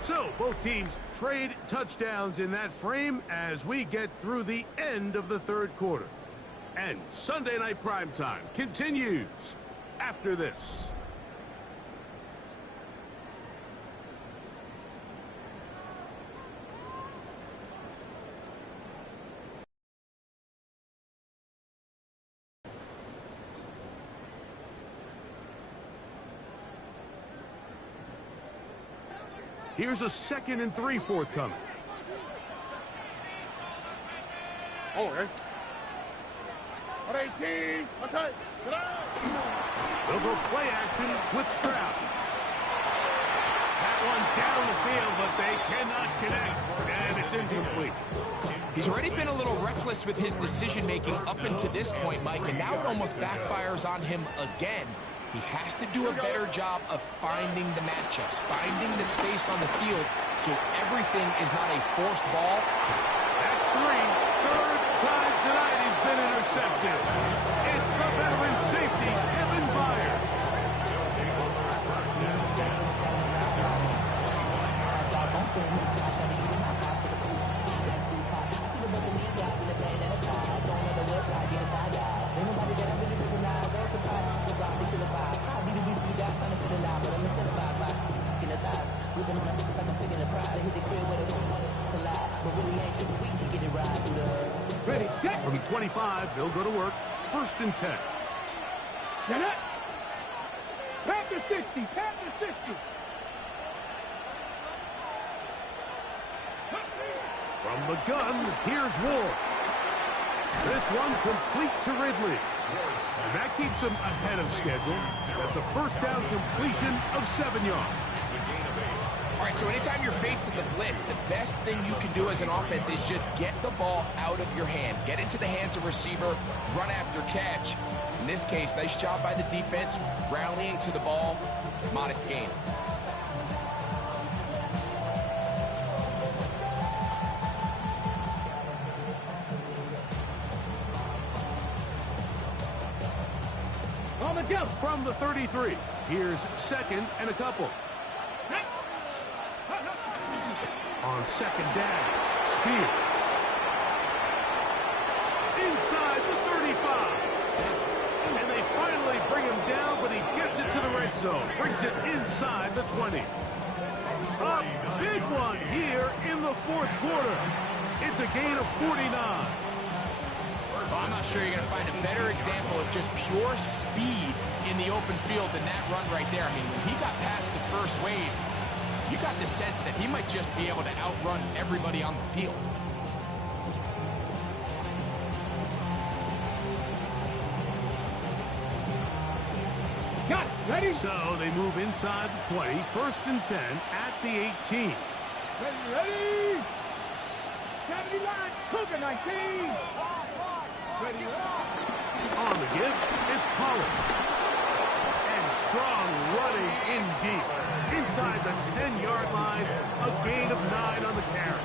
So both teams trade touchdowns in that frame as we get through the end of the 3rd quarter. And Sunday Night Primetime continues after this. Here's a 2nd and 3 forthcoming. All right. 18. What's that? They'll go play action with Stroud. That one's down the field, but they cannot connect, and it's incomplete. He's already been a little reckless with his decision-making up until this point, Mike, and now it almost backfires on him again. He has to do a better job of finding the matchups, finding the space on the field, so everything is not a forced ball. That's 3. 3rd time tonight he's been intercepted. It's the veteran safety, Evan Byard. Ready, set. From 25, they'll go to work. 1st and 10. Get it. Pat the 60. Pat the 60. From the gun, here's Ward. This one complete to Ridley. And that keeps him ahead of schedule. That's a 1st down completion of 7 yards. All right, so anytime you're facing the blitz, the best thing you can do as an offense is just get the ball out of your hand. Get into the hands of receiver, run after catch. In this case, nice job by the defense, rallying to the ball, modest gain. On the jump. From the 33, here's second and a couple. On second down, Spears. Inside the 35. And they finally bring him down, but he gets it to the red zone. Brings it inside the 20. A big one here in the fourth quarter. It's a gain of 49. Well, I'm not sure you're going to find a better example of just pure speed in the open field than that run right there. I mean, when he got past the first wave, you got the sense that he might just be able to outrun everybody on the field. Got it. Ready? So they move inside the 20, first and 10 at the 18. Ready? 70 line. Cougar 19. Ready? On the give, it's Pollard. And strong running in deep. Inside the 10-yard line, a gain of 9 on the carry.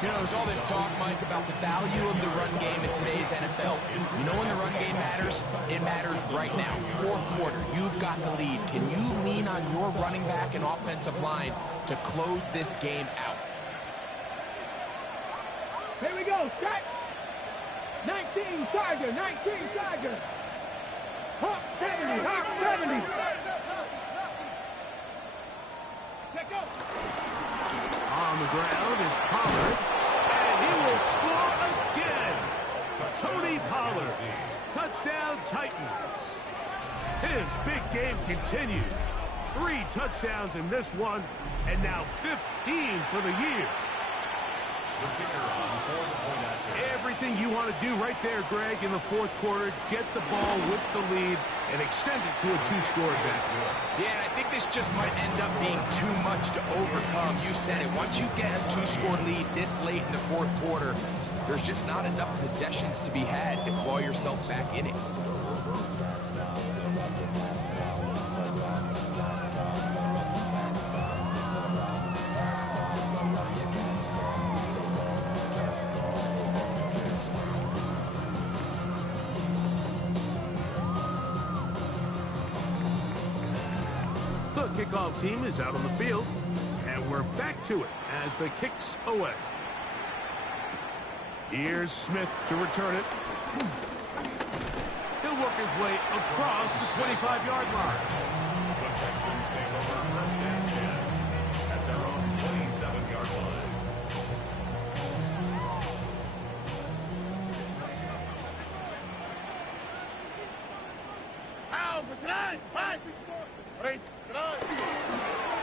You know, there's all this talk, Mike, about the value of the run game in today's NFL. You know when the run game matters? It matters right now. Fourth quarter, you've got the lead. Can you lean on your running back and offensive line to close this game out? Here we go. Set. 19 Charger. 19 Charger. Hawk 70. Hawk 70. Check out. On the ground, it's Pollard. And he will score again. Tony Pollard. Touchdown, Titans. His big game continues. 3 touchdowns in this one, and now 15 for the year. The kicker on for the point after. Everything you want to do right there, Greg, in the fourth quarter, get the ball with the lead and extend it to a 2-score advantage. Yeah, and I think this just might end up being too much to overcome. You said it. Once you get a 2-score lead this late in the fourth quarter, there's just not enough possessions to be had to claw yourself back in it. The kickoff team is out on the field, and we're back to it as the kick's away. Here's Smith to return it. He'll work his way across the 25-yard line. The Texans take over first and 10 at their own 27-yard line.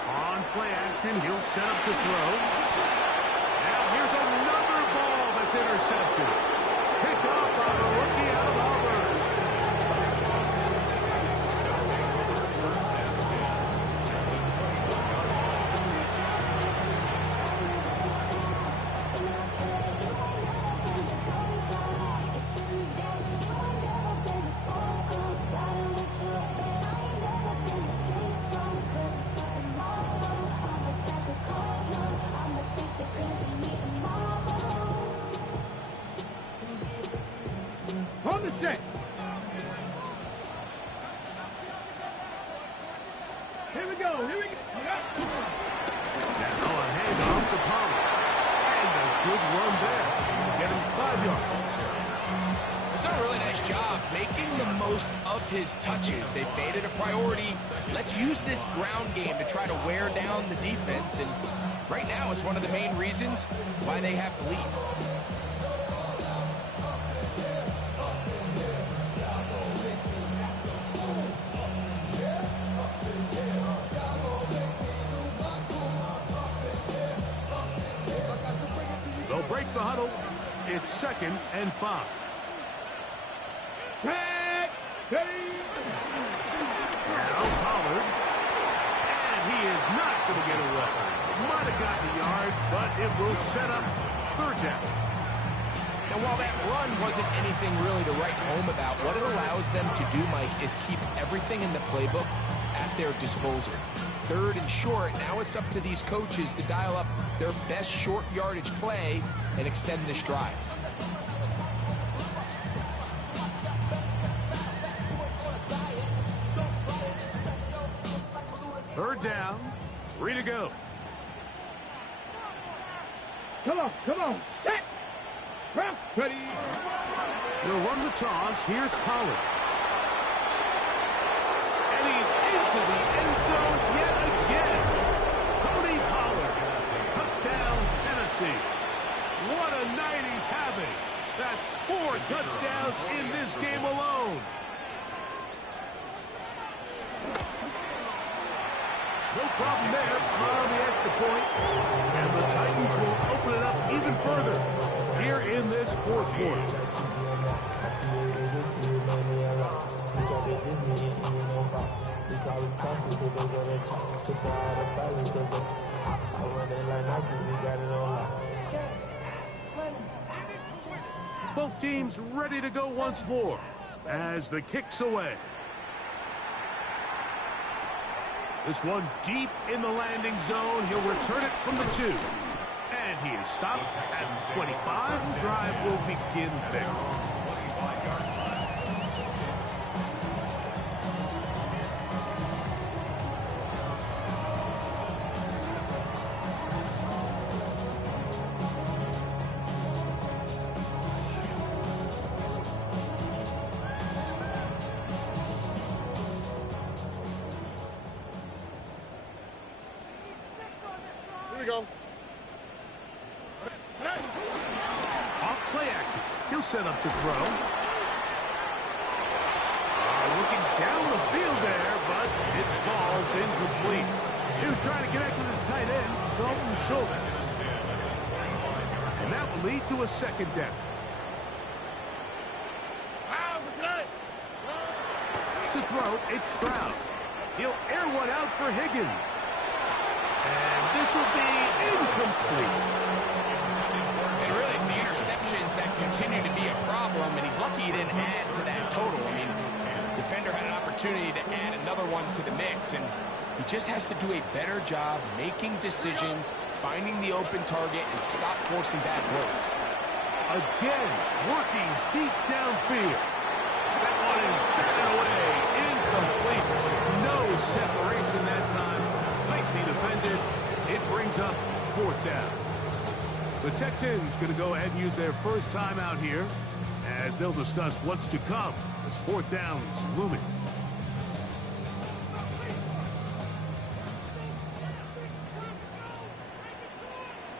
On play action, he'll set up to throw. Now here's another ball that's intercepted. Picked off by the rookie out of Auburn. First and 10 at the 21-yard line. On the set. Here we go. Here we go. Now a handoff to Pollard. And a good run there. Get him 5 yards. He's done a really nice job making the most of his touches. They've made it a priority. Let's use this ground game to try to wear down the defense. And right now, it's one of the main reasons why they have the lead. They'll break the huddle. It's 2nd and 5. Set. Ready. Now Pollard. And he is not going to get away. Might have gotten a yard, but it will set up third down. And while that run wasn't anything really to write home about, what it allows them to do, Mike, is keep everything in the playbook at their disposal. Third and short, now it's up to these coaches to dial up their best short yardage play and extend this drive. Third down, 3 to go. Come on, set. Press, ready. They'll run the toss. Here's Pollard. And he's into the end zone yet again. Tony Pollard. Touchdown, Tennessee. What a night he's having. That's 4 touchdowns in this game alone. No problem there on the extra point. And the Titans will open it up even further here in this fourth quarter. Both teams ready to go once more as the kick's away. This one deep in the landing zone. He'll return it from the 2. And he is stopped at 25. The drive will begin there. Here we go. Off play action. He'll set up to throw. Looking down the field there, but his ball's incomplete. He was trying to connect with his tight end, Dalton Schultz. And that will lead to a second down. To throw, it's Stroud. He'll air one out for Higgins. And this will be incomplete. And really, it's the interceptions that continue to be a problem, and he's lucky he didn't add to that total. I mean, defender had an opportunity to add another one to the mix, and he just has to do a better job making decisions, finding the open target, and stop forcing bad throws. Again, working deep downfield. That one is batted away, incomplete. No separation that time. Tightly defended. It brings up fourth down. The Texans going to go ahead and use their first timeout here as they'll discuss what's to come as fourth down is looming.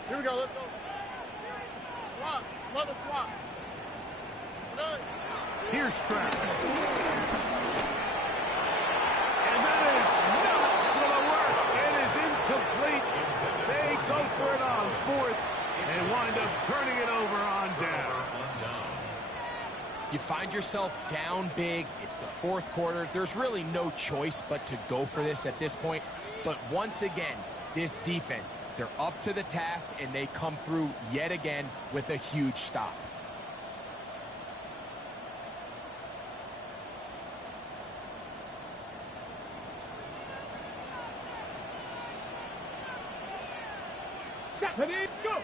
Here we go, let's go. Swap, love a swap. Here's Stroud. And that is not going to work. It is incomplete. They go for it on fourth and wind up turning it over on down. You find yourself down big. It's the fourth quarter. There's really no choice but to go for this at this point. But once again, this defense, they're up to the task, and they come through yet again with a huge stop. Go!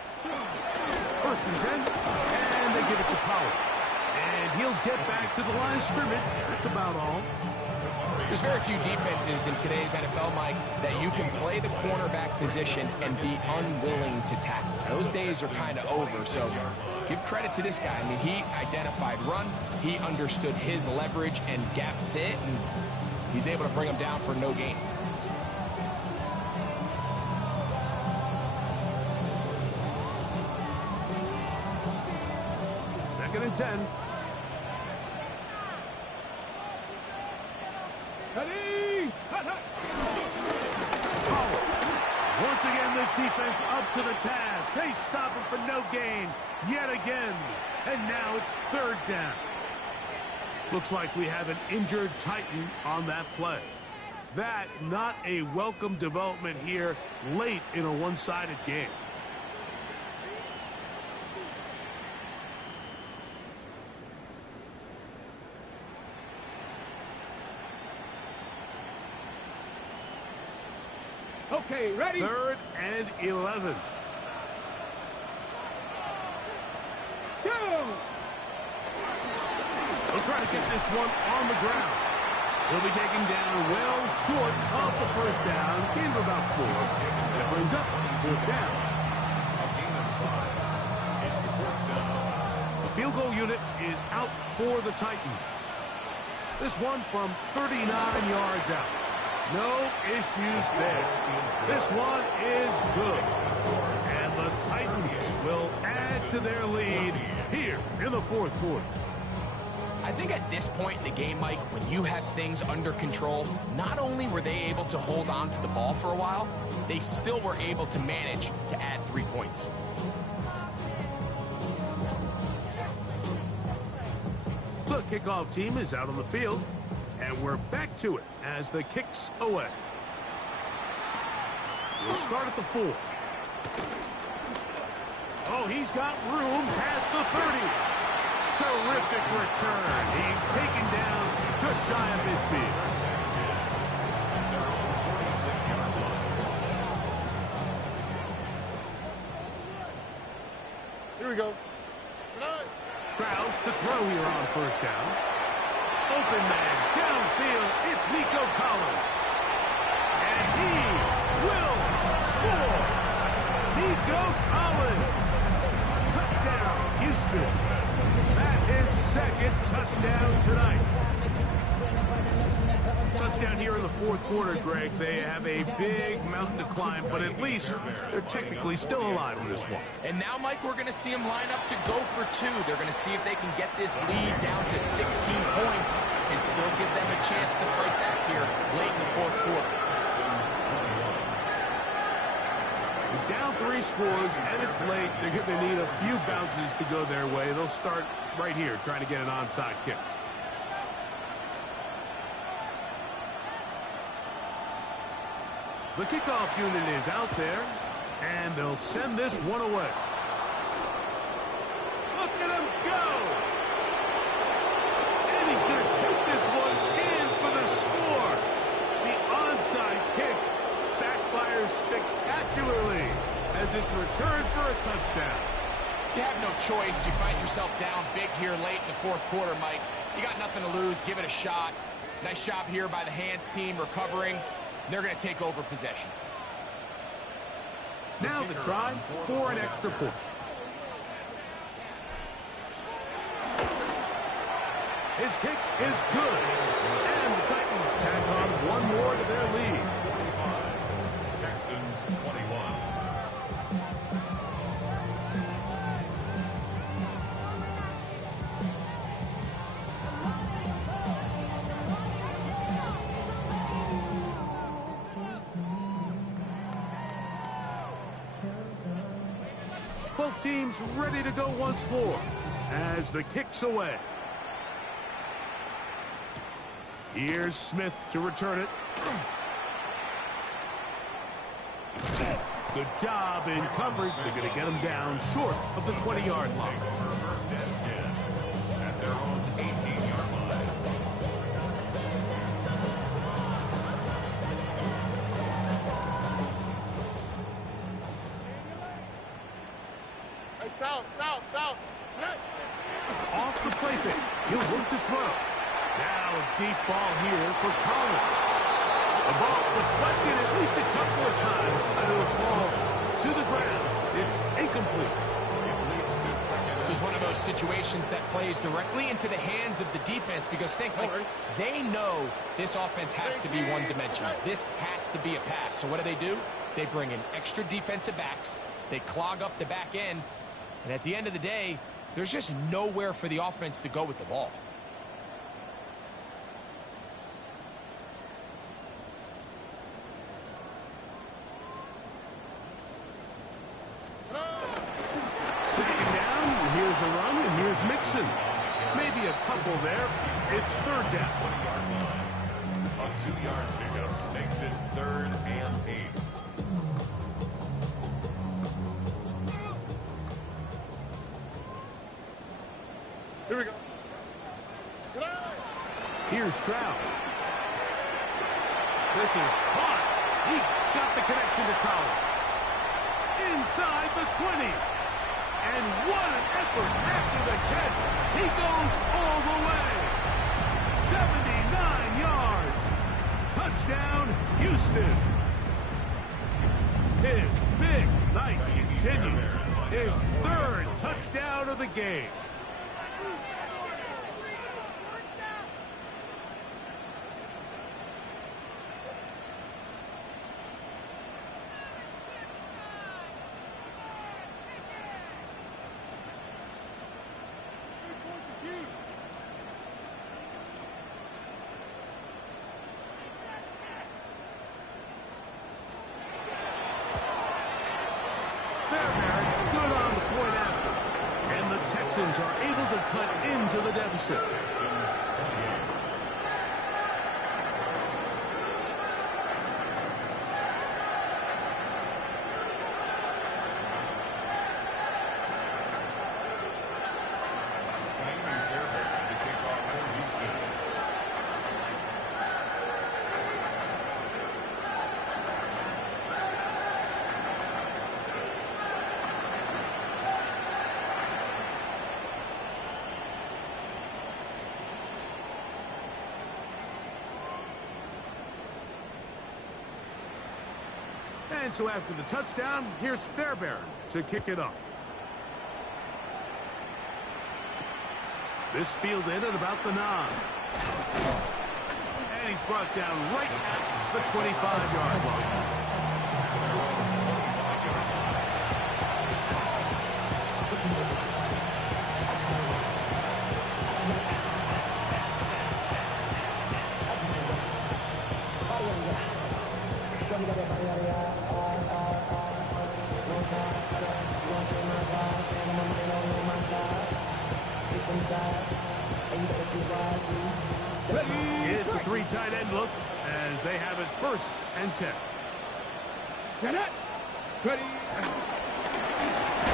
First and 10, and they give it to Pollard. And he'll get back to the line of scrimmage. That's about all. There's very few defenses in today's NFL, Mike, that you can play the cornerback position and be unwilling to tackle. Those days are kind of over, so give credit to this guy. I mean, he identified run, he understood his leverage and gap fit, and he's able to bring him down for no gain. Second and 10. Ready! Pollard. Once again, this defense up to the task. They stop him for no gain yet again. And now it's third down. Looks like we have an injured Titan on that play. that not a welcome development here late in a one-sided game? Okay, ready? 3rd and 11. Go! They'll try to get this one on the ground. He'll be taken down well short of the first down. Gain of about 4. That brings up 4th down. A gain of 5. It's 4th down. The field goal unit is out for the Titans. This one from 39 yards out. No issues there. This one is good. And the Titans will add to their lead here in the 4th quarter. I think at this point in the game, Mike, when you have things under control, not only were they able to hold on to the ball for a while, they still were able to manage to add 3 points. The kickoff team is out on the field, and we're back to it as the kick's away. We'll start at the 4. Oh, he's got room past the 30. Terrific return. He's taken down just shy of midfield. Their own 46-yard line. Here we go. Stroud to throw here on 1st down. Open man downfield. It's Nico Collins. And he will score. Nico Collins. Touchdown, Houston. That is 2nd touchdown tonight. Touchdown here in the 4th quarter, Greg. They have a big mountain to climb, but at least they're technically still alive in this one. And now, Mike, we're going to see them line up to go for 2. They're going to see if they can get this lead down to 16 points and still give them a chance to fight back here late in the 4th quarter. Down 3 scores, and it's late. They're going to need a few bounces to go their way. They'll start right here, trying to get an onside kick. The kickoff unit is out there, and they'll send this one away. Look at him go! And he's going to take this one in for the score. The onside kick backfires spectacularly as it's returned for a touchdown. You have no choice. You find yourself down big here late in the 4th quarter, Mike. You got nothing to lose. Give it a shot. Nice job here by the hands team recovering. They're going to take over possession. Now the try for an extra point. His kick is good. And the Titans tack on one more to their lead. Texans 21. Both teams ready to go once more as the kick's away. Here's Smith to return it. Good job in coverage. They're going to get him down short of the 20-yard line. Take over 1st and 10 at their own 18-yard line. Hey, south. Off the play fake. He'll look to throw. Now a deep ball here for Collins. The ball deflected at least a couple of times, and it'll fall to the ground. It's incomplete. This is one of those situations that plays directly into the hands of the defense because think, like, they know this offense has to be one-dimensional. This has to be a pass. So what do? They bring in extra defensive backs. They clog up the back end. And at the end of the day, there's just nowhere for the offense to go with the ball. Second down, here's a run, and here's Mixon. Maybe a couple there. It's 3rd down. A 2-yard pickup makes it 3rd and 8. Here we go. Here's Stroud. This is hot. He got the connection to Collins. Inside the 20. And what an effort after the catch. He goes all the way. 79 yards. Touchdown, Houston. His big night continues. His 3rd touchdown of the game. Good on the point after. And the Texans are able to cut into the deficit. Texans 28. Miami's there to kick off for Houston. And so after the touchdown, here's Fairbairn to kick it off. This fielded at about the 9. And he's brought down right at the 25-yard line. It's a 3 tight end look as they have it 1st and 10. Get it. Ready.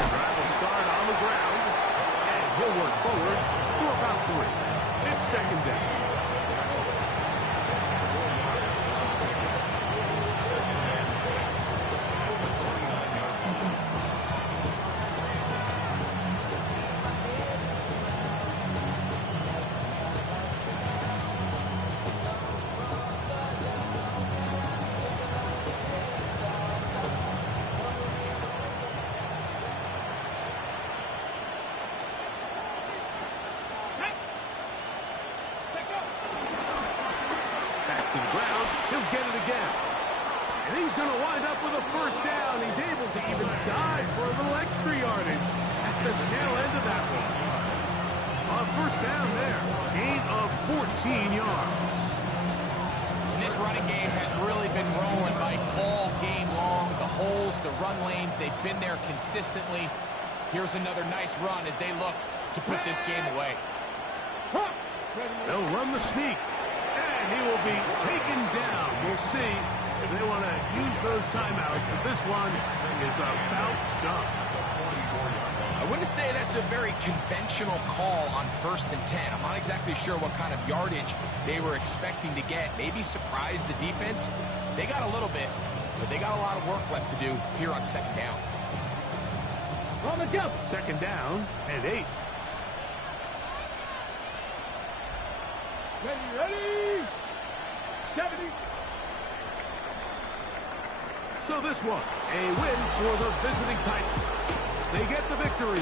Travel start on the ground, and he'll work forward to about 3. It's 2nd down. To the ground, he'll get it again. And he's going to wind up with a 1st down. He's able to even dive for a little extra yardage at the tail end of that one. On 1st down there, gain of 14 yards. And this running game has really been rolling, Mike, all game long. The holes, the run lanes, they've been there consistently. Here's another nice run as they look to put this game away. They'll run the sneak. And he will be taken down. We'll see if they want to use those timeouts, but this one is about done. I wouldn't say that's a very conventional call on 1st and 10. I'm not exactly sure what kind of yardage they were expecting to get. Maybe surprise the defense. They got a little bit, but they got a lot of work left to do here on 2nd down. On the jump. 2nd down and 8. Ready. 70. So this one, a win for the visiting Titans. They get the victory.